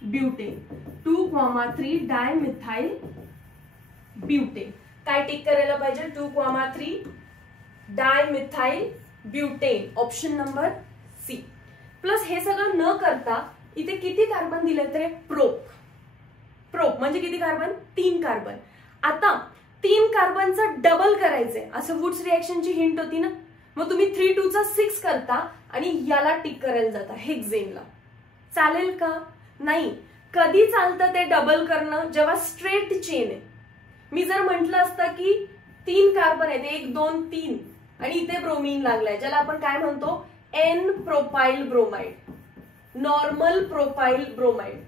ब्युटेन. 2,3 dimethyl butane. काय टिक करायला पाहिजे? 2,3 dimethyl butane, option number C. Plus हे सगळं न करता इथे किती कार्बन दिले तर प्रोप म्हणजे किती कार्बन? 3 कार्बन. आता 3 कार्बनचं डबल करायचंय असं वुड्स रिएक्शनची हिंट होती ना. मग तुम्ही 3 2 चा 6 करता आणि याला टिक करायला जाता हेक्सेनला. चालेल का? नाही, कधी चालतं ते डबल करणं? जेव्हा स्ट्रेट चेन आहे. मी जर म्हटलं असतं की 3 कार्बन आहेत, 1 2 3, आणि इथे ब्रोमीन लागलाय, ज्याला आपण काय म्हणतो, N propyl bromide, normal propyl bromide,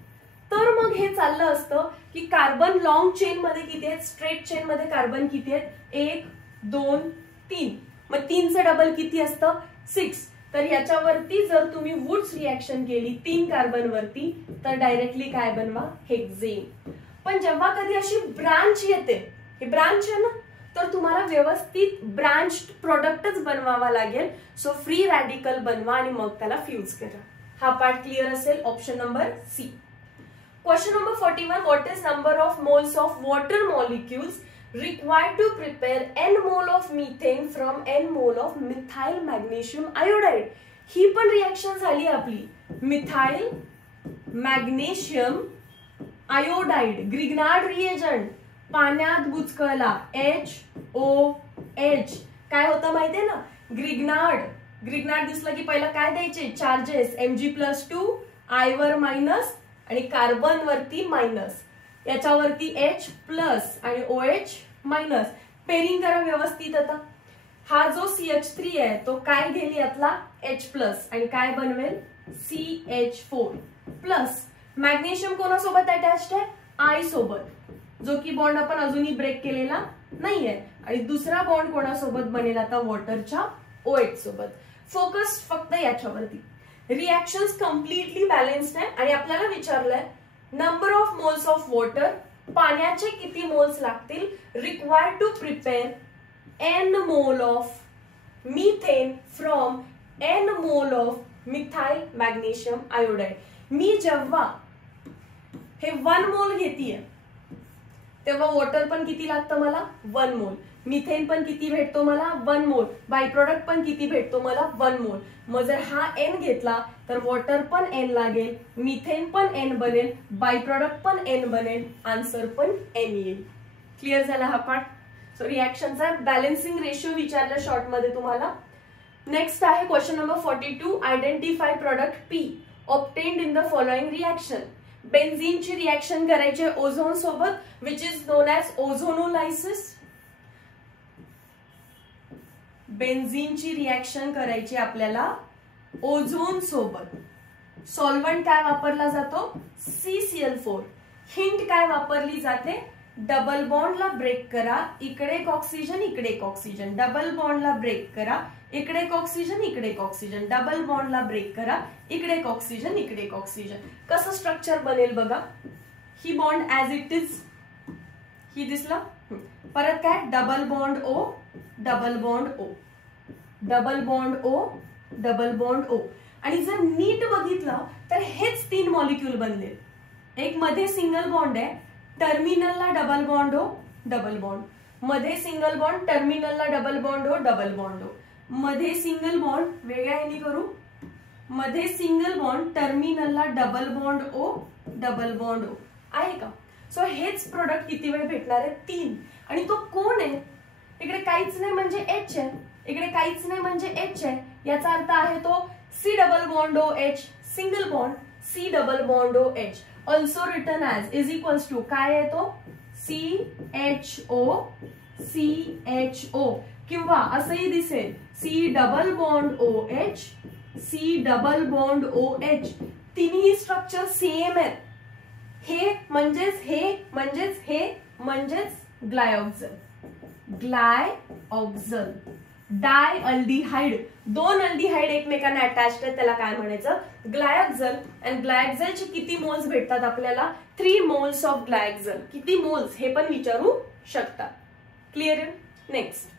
तर मग हे चाललं असतं की कार्बन लॉंग चेन मध्ये किती आहेत, स्ट्रेट चेन मध्ये कार्बन किती आहेत, 1 2 3, मग 3चे डबल किती असतं, 6. तर याच्यावरती जर तुम्ही वुड्स रिएक्शन केली 3 कार्बन वरती, तर डायरेक्टली काय बनवा, हेक्सेन. पण जेव्हा कधी अशी ब्रांच येते, हे ब्रांच आहे ना, तर तुम्हाला व्यवस्थित ब्रांच्ड प्रोडक्टच बनवावा लागेल. सो फ्री रॅडिकल बनवा आणि मग त्याला फ्यूज करा. हा पार्ट क्लिअर असेल. Option number C. Question number 41. What is number of moles of water molecules required to prepare n mole of methane from n mole of methyl magnesium iodide? ही पण रिएक्शन झाली आपली. Methyl magnesium iodide, Grignard reagent, पाण्यात बुचकळला, HOH. काय होतं माहितीये ना, ग्रिग्नार्ड दिसलं की पहिला काय द्यायचे, चार्जेस, Mg+2, I वर मायनस आणि कार्बन वरती मायनस, याच्यावरती H प्लस आणि OH मायनस. पेरिंग करा व्यवस्थित. आता हा जो CH3 आहे तो काय घेईल यातला H प्लस आणि काय बनवेल, CH4 प्लस. मॅग्नेशियम कोणासोबत अटॅच्ड आहे, I सोबत, जो की बॉन्ड आपण अजूनही ब्रेक केलेला नाहीये. आणि दुसरा बॉन्ड कोणासोबत बनेल आता, वॉटरच्या OH सोबत. फोकस फक्त याच्यावरती. रिएक्शन्स कम्प्लिटली बॅलन्स्ड आहे आणि आपल्याला विचारलंय number of moles of water, पाण्याचे किती मोल्स लागतील, required to prepare n mole of methane from n mole of methyl magnesium iodide. मी जेव्हा हे 1 मोल घेतीये तेव्हा वॉटर पण किती लागतं मला, 1 मोल. मिथेन पण किती भेटतो मला, 1 मोल. बाय प्रोडक्ट पण किती भेटतो मला, 1 मोल. मग जर हा n घेतला तर वॉटर पण n लागेल, मिथेन पण n बनेल, बाय प्रोडक्ट पण n बनेल, आन्सर पण n येईल. क्लिअर झाला हा पार्ट. सो रिएक्शनचा बॅलन्सिंग रेशिओ विचारला शॉर्ट मध्ये तुम्हाला. नेक्स्ट आहे question number 42. Identify product P obtained in the following reaction. बेन्झीनची रिएक्शन करायची ओझोन सोबत, which is known as ozonolysis. बेन्झीनची रिएक्शन करायची आपल्याला ओझोन सोबत. सॉल्व्हंट काय वापरला जातो, CCl4. हिंट काय वापरली जाते, डबल बॉन्डला ब्रेक करा, इकडे एक ऑक्सिजन इकडे एक ऑक्सिजन, डबल बॉन्डला ब्रेक करा, इकडे एक ऑक्सिजन इकडे एक ऑक्सिजन, डबल बॉन्डला ब्रेक करा, इकडे एक ऑक्सिजन इकडे एक ऑक्सिजन. कसं स्ट्रक्चर बनेल बघा. ही बॉन्ड ऍज इट इज, ही दिसला. परत काय, double bond O, double bond O, double bond O, double bond O. आणि जर नीट बघितलं तर हेच 3 मॉलिक्यूल बनले. एक मध्ये सिंगल बॉन्ड आहे, टर्मिनलला double bond O, double bond, मध्ये सिंगल बॉन्ड, टर्मिनलला double bond O, double bond O, मध्ये सिंगल बॉन्ड, वेगळ्या ह्यानी करू, मध्ये सिंगल बॉन्ड, टर्मिनलला double bond O, double bond O. आहे का. सो हेच प्रोडक्ट किती वेळ भेटणार आहे, 3. आणि तो कोण आहे, इकडे काहीच नाही म्हणजे H आहे, इकडे काहीच नाही म्हणजे H आहे. याचा अर्थ आहे तो C double bond O H, single bond, C double bond O H, also written as is equals to काय आहे तो, CHO CHO. किंवा असंही दिसेल C double bond OH, C double bond OH. तिन्ही स्ट्रक्चर सेम आहेत. हे म्हणजेच हे म्हणजेच हे म्हणजेच glyoxal. Glyoxal di aldehyde, 2 aldehyde एकमेकांना अटॅच्ड आहेत, त्याला काय म्हणायचं, ग्लायऑक्झल. आणि ग्लायऑक्झलचे किती मोल्स भेटतात आपल्याला, 3 मोल्स ऑफ ग्लायऑक्झल. किती मोल्स हे पण विचारू शकतात. क्लिअर आहे. नेक्स्ट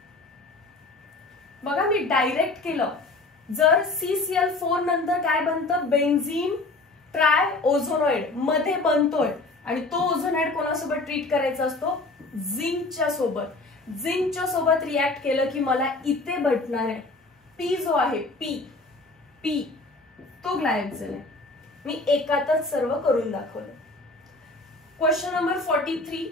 बघा, मी डायरेक्ट केलं, जर CCl4 नंतर काय बनतं, बेन्झीन ट्राय ओझोनॉइड मध्ये बनतोय आणि तो ओझोनॉइड कोणासोबत ट्रीट करायचा असतो, झिंकच्या सोबत. झिंकच्या सोबत रिॲक्ट केलं की मला इथे भेटणार आहे P, जो आहे P तो ग्लायऑक्झल आहे. मी एकातच सर्व करून दाखवलं. Question number 43.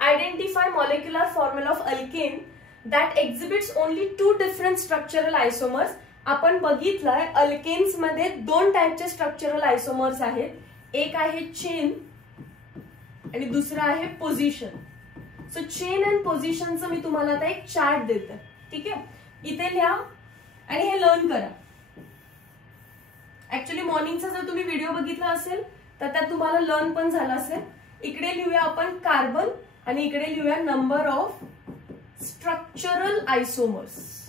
Identify molecular formula of alkane that exhibits only 2 different structural isomers. आपण बघितलंय अल्केन्स मध्ये 2 टाइपचे स्ट्रक्चरल आयसोमर्स आहेत. एक आहे चेन आणि दुसरा आहे पोझिशन. सो चेन अँड पोझिशनचं मी तुम्हाला आता एक चार्ट देते. ठीक आहे, इथे लिहा आणि हे लर्न करा. ऍक्च्युली मॉर्निंगचा जर तुम्ही व्हिडिओ बघितला असेल तर त्यात तुम्हाला लर्न पण झाला असेल. इकडे लिहूया आपण कार्बन आणि इकडे लिहूया number of structural आयसोमर्स.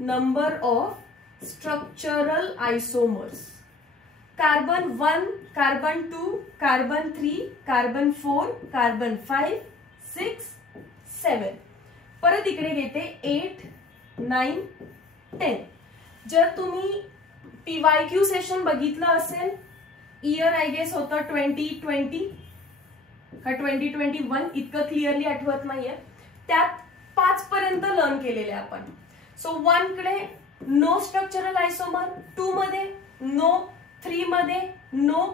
Number of structural आयसोमर्स. Carbon 1, carbon 2, carbon 3, carbon 4, carbon 5, 6, 7. परत इकडे घेते 8, 9, 10. जर तुम्ही PYQ सेशन बघितलं असेल, इयर आय गेस होतं 2020 का 2021, इतकं क्लिअरली आठवत नाहीये. त्यात 5 पर्यंत लर्न केलेले आपण. सो 1 कडे नो स्ट्रक्चरल आयसोमर, 2 मध्ये नो, 3 मध्ये नो,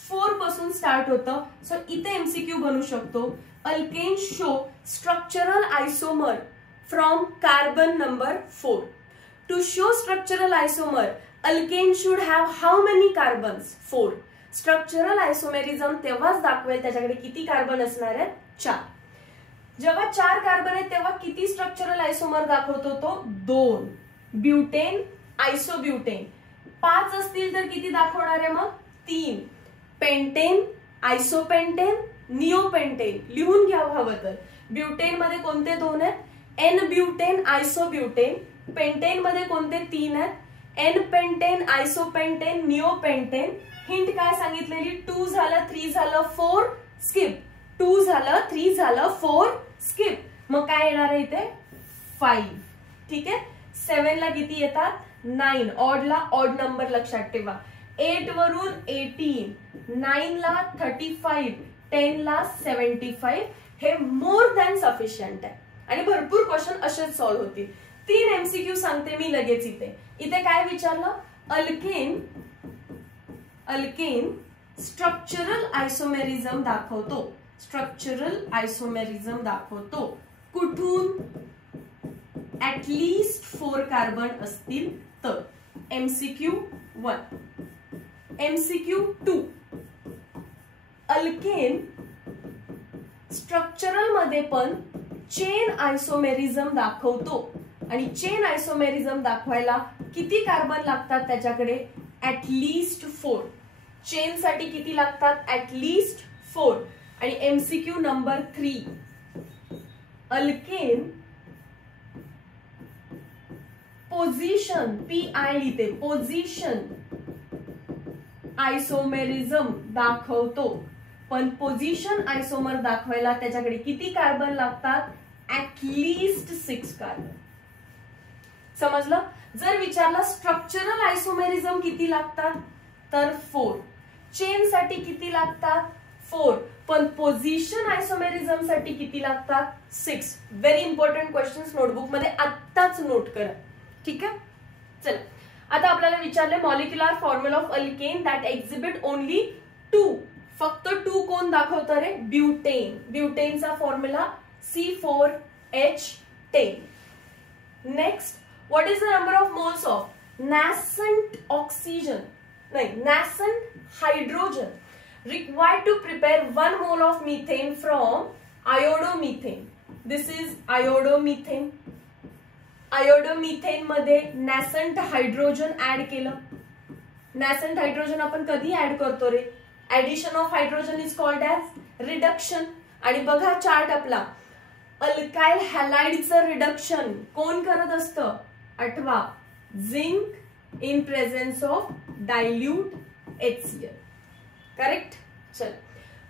4 पासून स्टार्ट होतं. सो इथे एमसीक्यू बनू शकतो. Alkane show structural isomer from carbon number 4. To show structural isomer alkane should have how many carbons? 4. Structural isomerism तेव्हाच दाखवेल त्याच्याकडे किती कार्बन असणार आहेत? 4. जेव्हा 4 कार्बन आहेत तेव्हा किती स्ट्रक्चरल आयसोमर दाखवतो तो? 2. ब्युटेन, आयसोब्युटेन. 5 असतील तर किती दाखवणार आहे मग? 3. Pentane, isopentane, निओपेंटेन. लिहून घ्या हवं तर. ब्युटेन मध्ये कोणते 2 आहेत? N butane, आयसोब्युटेन. पेंटेन मध्ये कोणते 3 आहेत? N pentane, isopentane, neopentane. Hint काय सांगितलेली? 2 झालं, 3 झालं, 4 स्किप. 2 झालं, 3 झालं, 4 स्किप. मग काय येणार आहे इथे? 5. ठीक आहे. 7 ला किती येतात? 9. ऑड ला ऑड नंबर लक्षात ठेवा. 8 वरून 18, 9 ला 35, 10 ला 75. हे मोर दॅन सफिशियंट आहे आणि भरपूर क्वेश्चन असेच सॉल्व्ह होतील. 3 एमसीक्यू सांगते मी लगेच. इथे काय विचारलं? अल्केन स्ट्रक्चरल आयसोमेरिझम दाखवतो. स्ट्रक्चरल आयसोमेरिझम दाखवतो. कुठून? ऍटलीस्ट 4 कार्बन असतील तर. एमसीक्यू 1. एमसीक्यू 2. अल्केन स्ट्रक्चरल मध्ये पण चेन आयसोमेरिझम दाखवतो आणि चेन आयसोमेरिझम दाखवायला किती कार्बन लागतात त्याच्याकडे? ऍटलीस्ट 4. चेन साठी किती लागतात? ऍटलीस्ट 4. आणि MCQ number 3. Alkane position, PI लिहिते, पोझिशन आयसोमेरिझम दाखवतो. पण पोझिशन आयसोमर दाखवायला त्याच्याकडे किती कार्बन लागतात? At least 6 carbon. समजलं? जर विचारलं स्ट्रक्चरल आयसोमेरिझम किती लागतात तर 4. चेन साठी किती लागतात? 4. पण पोझिशन आयसोमेरिझम साठी किती लागतात? 6. व्हेरी इम्पॉर्टंट क्वेश्चन्स नोटबुक मध्ये आत्ताच नोट करा. ठीक आहे. चला, आता आपल्याला विचारले molecular formula of alkane that exhibit only 2. फक्त 2 कोण दाखवतं रे? ब्युटेन. ब्युटेनचा formula C4H10. Next, what is the number of moles of nascent oxygen, nascent hydrogen required to prepare 1 mole of methane from iodomethane? This is iodomethane. Iodomethane मध्ये nascent hydrogen ऍड केलं. nascent hydrogen आपण कधी ऍड करतो रे? addition of hydrogen is called as reduction. आणि बघा चार्ट आपला, अल्काइल हॅलाइडचं रिडक्शन कोण करत असतं? आठवा, zinc in presence of dilute HCl. Correct. चल,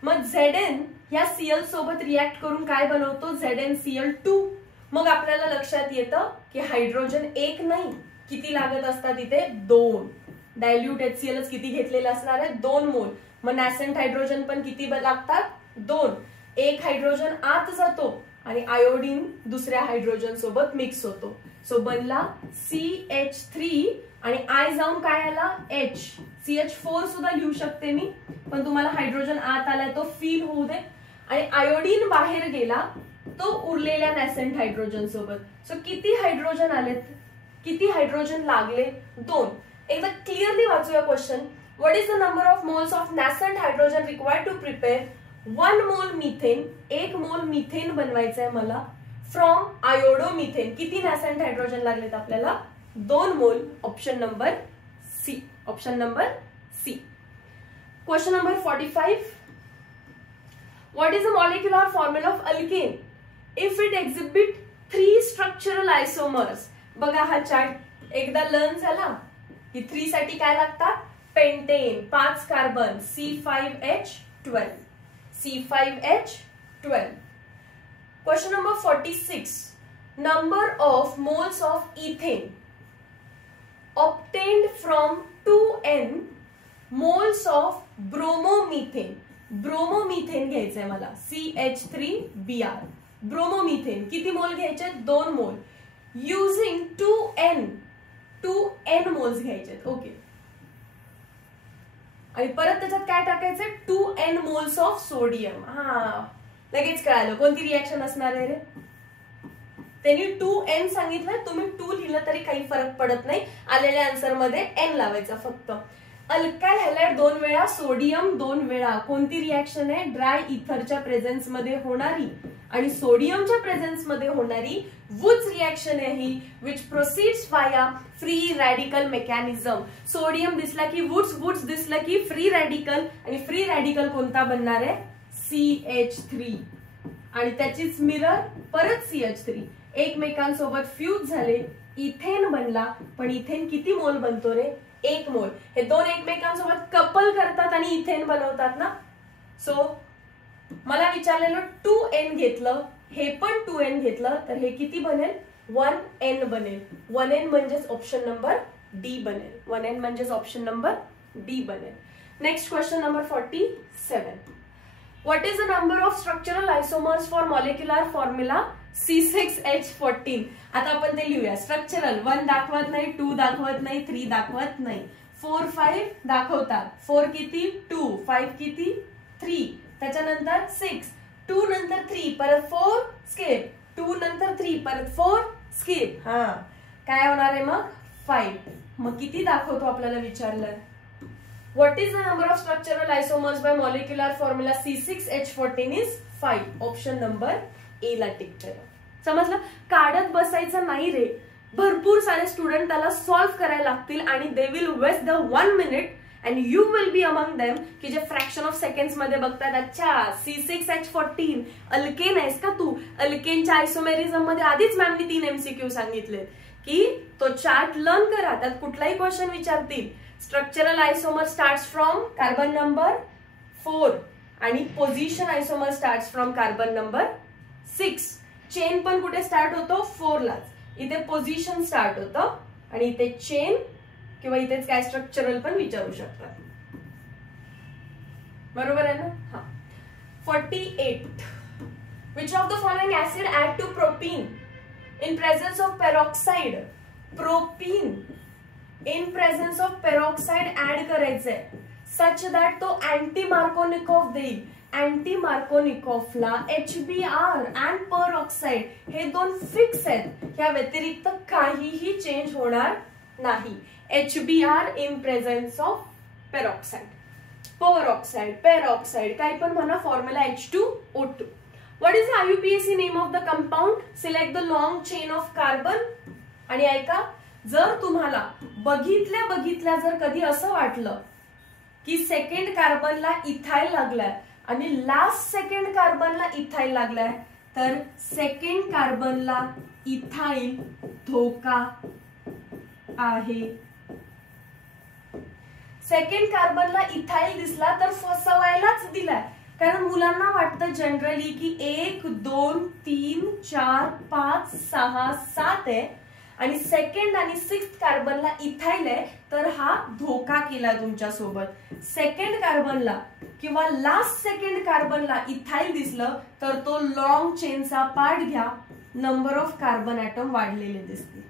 मग Zn या Cl सोबत रिएक्ट करून काय बनवतो? ZnCl2. मग आपल्याला लक्षात येतं की हायड्रोजन 1 नाही, किती लागत असतात इथे? 2. डायल्यूट HClच किती घेतलेलं असणार आहे? 2 मोल. मग नॅसेंट हायड्रोजन पण किती लागतात? 2. एक हायड्रोजन आत जातो आणि आयोडीन दुसऱ्या हायड्रोजन सोबत मिक्स होतो. सो बनला CH3 आणि आय जाऊन काय आला? H. CH4 सुद्धा लिहू शकते मी, पण तुम्हाला हायड्रोजन आत आलाय तो फील होऊ दे. आणि आयोडीन बाहेर गेला तो उरलेल्या नॅसेंट हायड्रोजन सोबत. सो किती हायड्रोजन आलेत? किती हायड्रोजन लागले? 2. एकदा क्लिअरली वाचूया question. What is the number of moles of nascent hydrogen required to prepare 1 mole methane? 1 मोल मिथेन बनवायचं आहे मला फ्रॉम आयोडोमिथेन. किती nascent हायड्रोजन लागलेत आपल्याला? 2 mole. Option number C. Option number C. Question number 45. What is the molecular formula of alkane if it exhibit 3 structural isomers? बघा हा चार्ट एकदा लर्न झाला की 3 साठी काय लागतात? Pentane 5 carbon C5H12. C5H12. Question number 46. Number of moles of ethane obtained from 2N moles of bromomethane. Bromomethane घ्यायचंय मला CH3Br. ब्रोमोमिथेन किती मोल घ्यायचे? 2 मोल. युझिंग 2N मोल्स घ्यायचे. ओके. आणि परत त्याच्यात काय टाकायचं? 2N moles of sodium. हा लगेच कळालं कोणती रिएक्शन असणार आहे रे. त्यांनी 2N सांगितलं, तुम्ही 2 लिहिलं तरी काही फरक पडत नाही. आलेल्या आन्सर मध्ये N लावायचा फक्त. अल्काइल हॅलाइड 2 वेळा, सोडियम 2 वेळा. कोणती रिएक्शन आहे? ड्राय इथरच्या प्रेझेन्स मध्ये होणारी आणि सोडियमच्या प्रेझेन्स मध्ये होणारी वुड्स रिएक्शन आहे ही, विच प्रोसीड्स वाया फ्री रॅडिकल मेकॅनिझम. सोडियम दिसला की वुड्स, वुड्स दिसला की फ्री रॅडिकल, आणि फ्री रॅडिकल कोणता बनणार आहे? CH3. आणि त्याचीच मिरर परत CH3 एकमेकांसोबत फ्यूज झाले, इथेन बनला. पण इथेन किती मोल बनतो रे? 1 मोल. हे 2 एकमेकांसोबत कपल करतात आणि इथेन बनवतात ना. सो मला विचारलेलं 2N घेतलं, हे पण 2N घेतलं, तर हे किती बनेल? 1N बनेल. 1N म्हणजेच ऑप्शन नंबर डी बनेल. 1N म्हणजेच ऑप्शन नंबर डी बनेल. Next question number 47. What is the number of structural isomers for molecular formula C6H14? आता आपण ते लिहूया. स्ट्रक्चरल 1 दाखवत नाही, 2 दाखवत नाही, 3 दाखवत नाही, 4 5 दाखवतात. 4 किती? 2. 5 किती? 3. त्याच्यानंतर 6. 2 नंतर 3 परत 4 स्किप. 2 नंतर 3 परत 4 स्किप. हा काय होणार आहे मग? 5. मग किती दाखवतो आपल्याला विचारलं? What is the number of structural isomers by molecular formula C6H14 is 5. Option number A ला टिक करा. समजलं? काढत बसायचं नाही रे. भरपूर सारे स्टुडंट त्याला सॉल्व्ह करायला लागतील आणि they will waste the 1 minute and you will be among them की जे फ्रॅक्शन ऑफ सेकंड्स मध्ये बघतात. अच्छा C6H14 अल्केन आहेस का तू? अल्केनच्या आयसोमेरिझम मध्ये आधीच मॅमनी 3 MCQ सांगितले की तो चार्ट लर्न करा, त्यात कुठलाही क्वेश्चन विचारतील. Structural isomer starts from carbon number 4 आणि position isomer starts from carbon number 6. Chain पण कुठे स्टार्ट होतो? 4 लाच. इथे पोझिशन स्टार्ट होतं आणि इथे चेन किंवा इथेच काय स्ट्रक्चरल पण विचारू शकतात. बरोबर आहे ना? हा. 48. Which of the following acid add to propene in presence of peroxide? Propene in presence of peroxide add करायचंय such that तो अँटी मार्कोनिकॉफ देईल. अँटी मार्कोनिकॉफला HBr अँड पेरॉक्साइड हे 2 फिक्स आहेत. या व्यतिरिक्त काहीही चेंज होणार नाही. HBr in presence of peroxide, peroxide, peroxide काही पण म्हणा. Formula H2O2. What is the IUPAC name of the compound? Select the long chain of carbon. आणि ऐका, जर तुम्हाला बघितल्या जर कधी असं वाटलं की सेकंड कार्बनला इथाइल लागलाय आणि लास्ट सेकंड कार्बनला इथाइल लागलाय, तर सेकंड कार्बनला इथाइल धोका आहे. सेकंड कार्बनला इथाइल दिसला तर फसवायलाच दिलाय. कारण मुलांना वाटतं जनरली की 1 2 3 4 5 6 7 आहे आणि सेकंड आणि 6th कार्बनला इथाइल आहे, तर हा धोका केला तुमच्या सोबत. सेकंड कार्बनला किंवा लास्ट सेकंड कार्बनला इथाइल दिसलं तर तो लॉंग चेनचा पार्ट घ्या. नंबर ऑफ कार्बन ऍटम वाढलेले दिसतील.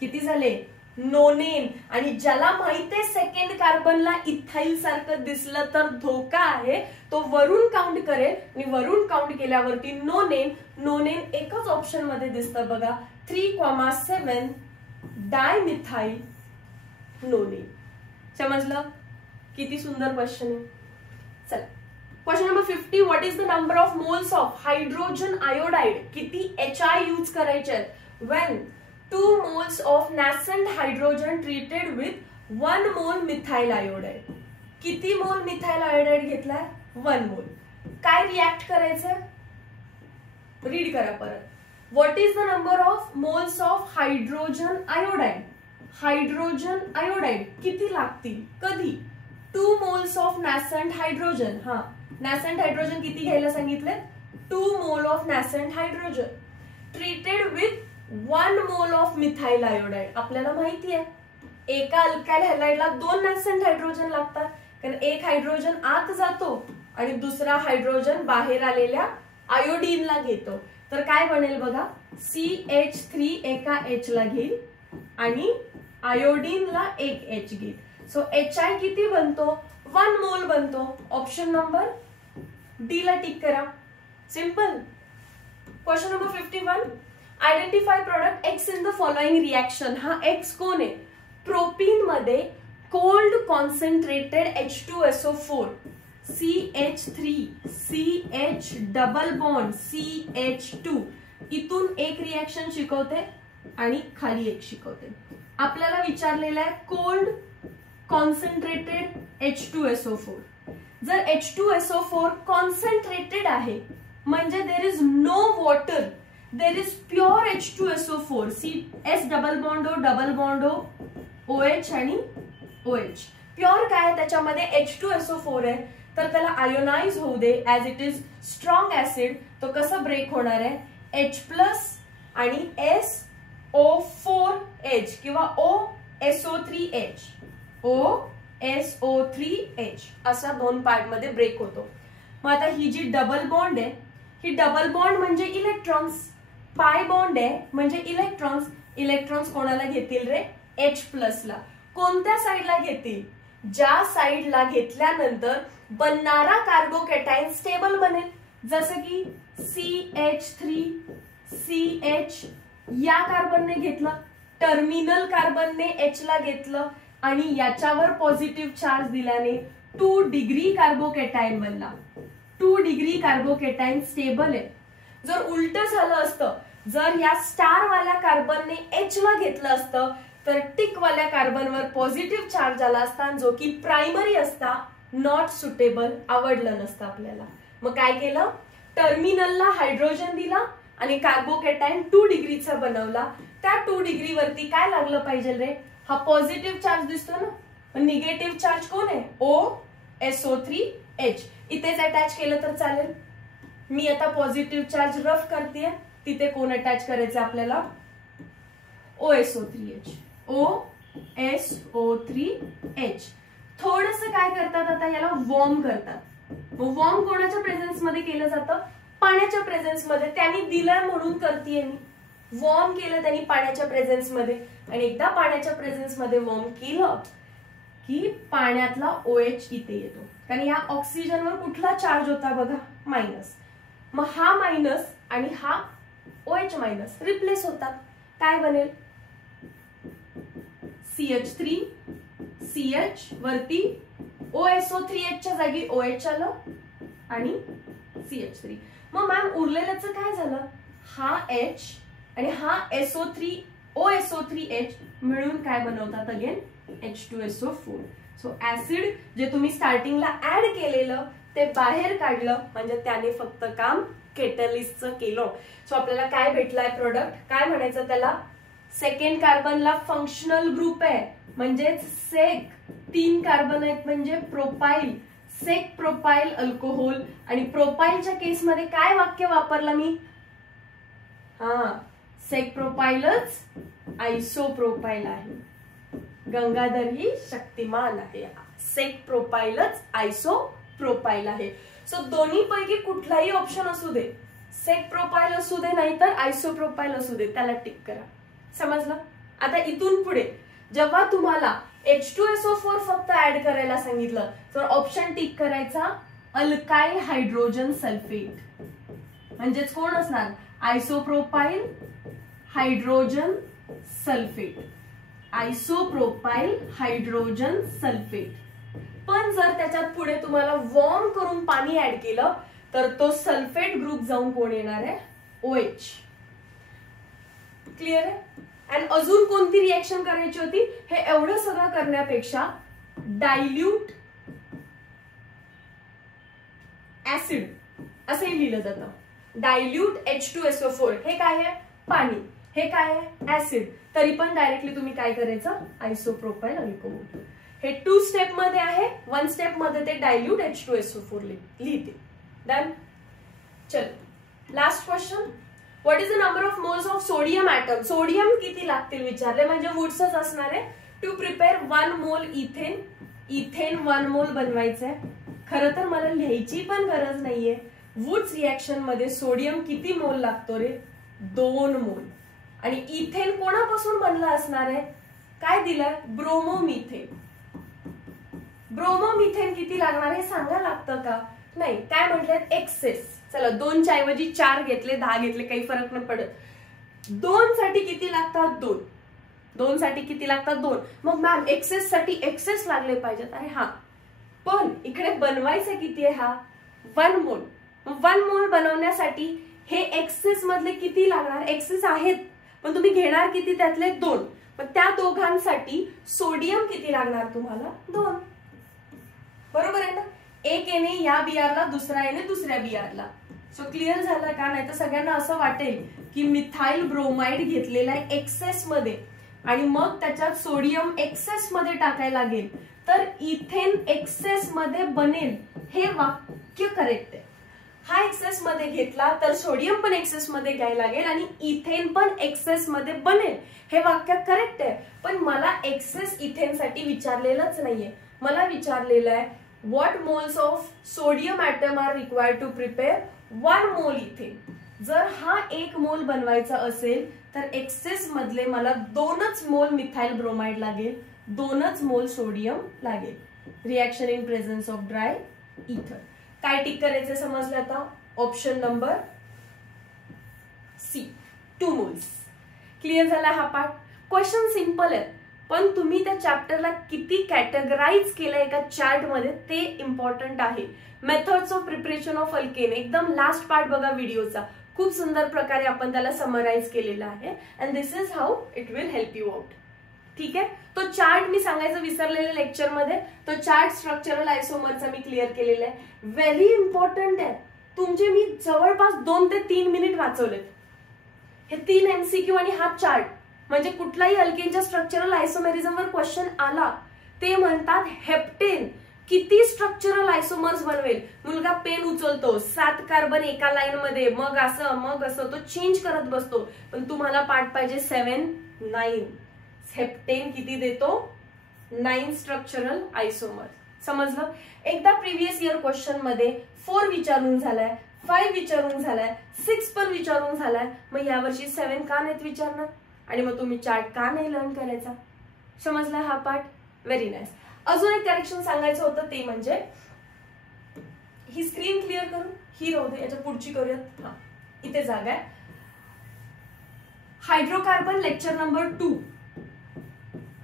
किती झाले? नोनेन. आणि ज्याला माहितीये सेकंड कार्बनला इथाइल सारखं दिसलं तर धोका आहे, तो वरून काउंट करेल आणि वरून काउंट केल्यावरती नोनेन. नोनेन एकच ऑप्शन मध्ये दिसतं बघा, 3,7 डायमिथाइल नोनेन. समजलं? किती सुंदर क्वेश्चन आहे. चला question number 50. What is the number of moles of hydrogen iodide. किती HI यूज करायचे when 2 moles of nascent hydrogen treated with 1 mole methyl iodide. किती मोल मिथाइल आयोडाइड घेतलाय? 1 mole. काय रिॲक्ट करायचंय? रीड करा परत. What is the number of moles of hydrogen iodide. Hydrogen iodide किती लागतील? कधी? 2 moles ऑफ नॅसंट हायड्रोजन. हा, नॅसंट हायड्रोजन किती घ्यायला सांगितले? 2 mole of nascent hydrogen treated with 1 mole of methyl iodide. आपल्याला माहिती आहे एका अल्काइल हॅलाइडला 2 नॅसंट हायड्रोजन लागतात, कारण एक हायड्रोजन आत जातो आणि दुसरा हायड्रोजन बाहेर आलेल्या आयोडीनला घेतो. तर काय बनेल बघा, CH3 एका H ला घेईल आणि आयोडीनला एक H घेईल. सो HI किती बनतो? 1 mole बनतो. ऑप्शन नंबर डी ला टिक करा. Simple. Question number 51. Identify product X in the following reaction. हा X कोण आहे? प्रोपीन मध्ये cold concentrated H2SO4 CH3 CH double bond CH2 इथून एक रिएक्शन शिकवते आणि खाली एक शिकवते. आपल्याला विचारलेलं आहे कोल्ड कॉन्सन्ट्रेटेड H2SO4. जर H2SO4 कॉन्सन्ट्रेटेड आहे म्हणजे there is no water, there is pure H2SO4. S double bond O OH आणि OH. प्युअर काय? त्याच्यामध्ये H2SO4 आहे, तर त्याला आयोनाइज होऊ दे. As it is strong acid, तो कसं ब्रेक होणार आहे? H+ आणि SO4H किंवा OSO3H OSO3H असा 2 पार्ट मध्ये ब्रेक होतो. मग आता ही जी डबल बॉन्ड आहे, ही डबल बॉन्ड म्हणजे इलेक्ट्रॉन्स, पाय बॉन्ड आहे म्हणजे इलेक्ट्रॉन्स. इलेक्ट्रॉन्स कोणाला घेतील रे? H+ ला. कोणत्या साईडला घेतील? ज्या साईडला घेतल्यानंतर बनणारा कार्बोकॅटायन स्टेबल बनेल. जसं की CH3 CH या कार्बनने घेतलं, टर्मिनल कार्बनने H ला घेतलं आणि याच्यावर पॉझिटिव्ह चार्ज दिल्याने 2 डिग्री कार्बोकॅटायन बनला. 2 डिग्री कार्बोकॅटायन स्टेबल आहे. जर उलट झालं असतं, जर या स्टार वाल्या कार्बनने H ला घेतलं असतं तर टिक वाल्या कार्बनवर पॉझिटिव्ह चार्ज आला असता, जो की प्रायमरी असता, नॉट सुटेबल, आवडलं नसतं आपल्याला. मग काय केलं? टर्मिनलला हायड्रोजन दिला आणि कार्बोकॅटायन 2 डिग्रीचा बनवला. त्या 2 डिग्री वरती काय लागलं पाहिजे रे? हा पॉझिटिव्ह चार्ज दिसतो ना, निगेटिव्ह चार्ज कोण आहे? OSO3H. इथेच अटॅच केलं तर चालेल. मी आता पॉझिटिव्ह चार्ज रफ करतेय, तिथे कोण अटॅच करायचं आपल्याला? OSO3H. OSO3H. थोडस काय करतात आता, याला वॉर्म करतात. वॉर्म कोणाच्या प्रेझेन्स मध्ये केलं जातं? पाण्याच्या प्रेझेन्स मध्ये. त्यांनी दिलं म्हणून करतेय मी. वॉर्म केलं त्यांनी पाण्याच्या प्रेझेन्स मध्ये, आणि एकदा पाण्याच्या प्रेझेन्स मध्ये वॉर्म केलं की पाण्यातला OH इथे येतो. कारण या ऑक्सिजनवर कुठला चार्ज होता बघा? मायनस. मग हा मायनस आणि हा OH मायनस रिप्लेस होतात. काय बनेल? CH3 CH वरती OSO3H च्या जागी OH आलं आणि CH3. मग मॅम उरलेल्याचं काय झालं? हा H आणि हा OSO3H मिळून काय बनवतात? Again H2SO4. सो ऍसिड जे तुम्ही स्टार्टिंगला ऍड केलेलं ते बाहेर काढलं, म्हणजे त्याने फक्त काम केटलिस्टचं केलं. सो आपल्याला काय भेटलाय प्रोडक्ट? काय म्हणायचं त्याला? सेकंड कार्बनला फंक्शनल ग्रुप आहे, म्हणजे सेक. 3 कार्बन आहेत म्हणजे प्रोपाइल. सेक प्रोपाइल अल्कोहोल. आणि प्रोपाइलच्या केसमध्ये काय वाक्य वापरलं मी? हा, सेक प्रोपाइलच आयसोप्रोपाइल आहे. गंगाधर ही शक्तिमान आहे. सेक प्रोपाइलच आयसोप्रोपाइल आहे. सो दोन्ही पैकी कुठलाही ऑप्शन असू दे, सेक प्रोपाइल असू दे नाहीतर आयसोप्रोपाइल असू दे, त्याला टिक करा. समजलं? आता इथून पुढे जेव्हा तुम्हाला H2SO4 फक्त ऍड करायला सांगितलं तर ऑप्शन टिक करायचा अल्काइल हायड्रोजन सल्फेट. म्हणजेच कोण असणार? Isopropyl hydrogen sulphate. Isopropyl hydrogen sulphate. पण जर त्याच्यात पुढे तुम्हाला वॉर्म करून पाणी ऍड केलं तर तो सल्फेट ग्रुप जाऊन कोण येणार आहे, OH. क्लिअर आहे. आणि अजून कोणती रिएक्शन करायची होती, हे एवढं सगळं करण्यापेक्षा डायल्यूट ऍसिड असंही लिहिलं जातं. डायल्यूट H2SO4 हे काय आहे, पाणी. हे काय आहे, ऍसिड. तरी पण डायरेक्टली तुम्ही काय करायचं, आयसोप्रोपाइल अल्कोहोल. हे 2 स्टेप मध्ये आहे, 1 स्टेप मध्ये ते डायल्यूट H2SO4 लिहिते. डन. चलो last question. What is the number of moles of sodium atom. Sodium किती लागतील विचारले, म्हणजे वुड्सच असणार आहे. To prepare 1 mole ethane. Ethane 1 मोल बनवायचंय. खरं तर मला लिहायची पण गरज नाहीये. वुड्स रिएक्शन मध्ये सोडियम किती मोल लागतो रे, 2 मोल. आणि इथेन कोणापासून बनला असणार आहे, काय दिलंय, ब्रोमोमिथेन. ब्रोमोमिथेन किती लागणार हे सांगा लागतं का, नाही. काय म्हटलं, एक्सेस. चला 2च्या ऐवजी 4 घेतले, 10 घेतले, काही फरक नाही पडत. 2 साठी किती लागतात, 2. 2 साठी किती लागतात, 2. मग मॅम एक्सेस साठी एक्सेस लागले पाहिजेत. अरे हा, पण इकडे बनवायचं किती आहे, हा 1 मोल. 1 मोल बनवण्यासाठी हे एक्सेस मधले किती लागणार, एक्सेस आहेत पण तुम्ही घेणार किती, त्यातले 2. पण त्या दोघांसाठी सोडियम किती लागणार तुम्हाला, 2. बरोबर आहे ना. एक येणे या बियारला, दुसरा येणे दुसऱ्या बियारला. सो क्लिअर झालं का. नाही तर सगळ्यांना असं वाटेल की मिथाइल ब्रोमाइड घेतलेला आहे एक्सेस मध्ये आणि मग त्याच्यात सोडियम एक्सेस मध्ये टाकायला लागेल तर इथेन एक्सेस मध्ये बनेल. हे वाक्य करेक्ट आहे. हा एक्सेस मध्ये घेतला तर सोडियम पण एक्सेस मध्ये घ्यायला लागेल आणि इथेन पण एक्सेस मध्ये बनेल. हे वाक्य करेक्ट आहे. पण मला एक्सेस इथेन साठी विचारलेलंच नाहीये. मला विचारलेलं आहे what moles of sodium atom are required to prepare 1 mole ethane. जर हा 1 मोल बनवायचा असेल तर एक्सेस मधले मला 2च मोल मिथाइल ब्रोमाइड लागेल, 2च मोल सोडियम लागेल. Reaction in presence of dry ether. काय टिक करायचं समजलं आता. Option number C, 2 moles. Clear झाला हा पार्ट. क्वेश्चन सिंपल आहे पण तुम्ही त्या चॅप्टरला किती कॅटेगराइज केलं एका चार्ट मध्ये ते इम्पॉर्टंट आहे. Methods of preparation of alkane एकदम लास्ट पार्ट बघा व्हिडिओचा. खूप सुंदर प्रकारे आपण त्याला समराइज केलेला आहे and this is how it will help you out. ठीक आहे. तो चार्ट मी सांगायचं विसरलेल्या लेक्चर मध्ये, तो चार्ट स्ट्रक्चरल आयसोमरचा मी क्लिअर केलेला आहे. व्हेरी इम्पॉर्टंट आहे. तुमचे मी जवळपास 2 ते 3 मिनिट वाचवलेत. हे 3 MCQ आणि हा चार्ट. म्हणजे कुठलाही अल्केनच्या स्ट्रक्चरल आयसोमेरिझमवर क्वेश्चन आला ते म्हणतात हेप्टेन किती स्ट्रक्चरल आयसोमर्स बनवेल. मुलगा पेन उचलतो, 7 कार्बन एका लाईन मध्ये, मग असं तो चेंज करत बसतो. पण तुम्हाला पाठ पाहिजे 7, 9. हेप्टेन किती देतो, 9 स्ट्रक्चरल आयसोमर. समजलं. एकदा प्रिव्हियस इयर क्वेश्चन मध्ये 4 विचारून झालाय, 5 विचारून झालाय, 6 पण विचारून झालाय. मग यावर्षी 7 का नाहीत विचारणार आणि मग तुम्ही चार्ट का नाही लर्न करायचा. समजला हा पार्ट. Very nice. अजून एक करेक्शन सांगायचं होतं ते म्हणजे ही स्क्रीन क्लिअर करून ही राहू दे, याच्या पुढची करूयात. हा इथे जागा आहे. Hydrocarbon lecture number 2.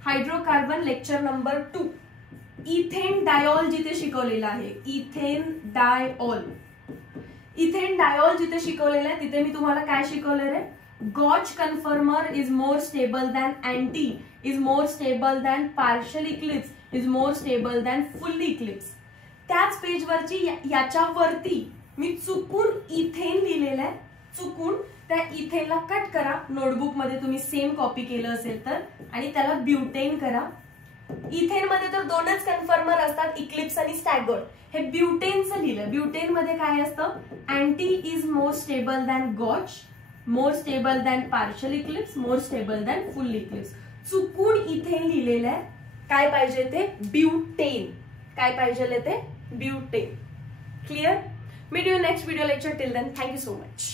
Hydrocarbon lecture number 2. Ethane diol जिथे शिकवलेला आहे, इथेन डायऑल. इथेन डायऑल जिथे शिकवलेलं आहे तिथे मी तुम्हाला काय शिकवलेलं आहे, gauche conformer is more stable than anti, is more stable than partial eclipse, is more stable than fully eclipse. त्याच पेजवरची याच्यावरती मी चुकून इथेन लिहिलेलं आहे. चुकून त्या इथेनला कट करा. नोटबुक मध्ये तुम्ही सेम कॉपी केलं असेल तर, आणि त्याला ब्युटेन करा. इथेन मध्ये तर 2च कन्फर्मर असतात, इक्लिप्स आणि स्टॅगर्ड. हे ब्युटेनचं लिहिलं. ब्युटेन मध्ये काय असतं, anti is more stable than gauche, more stable than partial eclipse, more stable than full eclipse. चुकून इथेन लिहिलेलं आहे. काय पाहिजे ते ब्युटेन. काय पाहिजे ते butane. Clear. Meet you next video lecture. Till then thank you so much.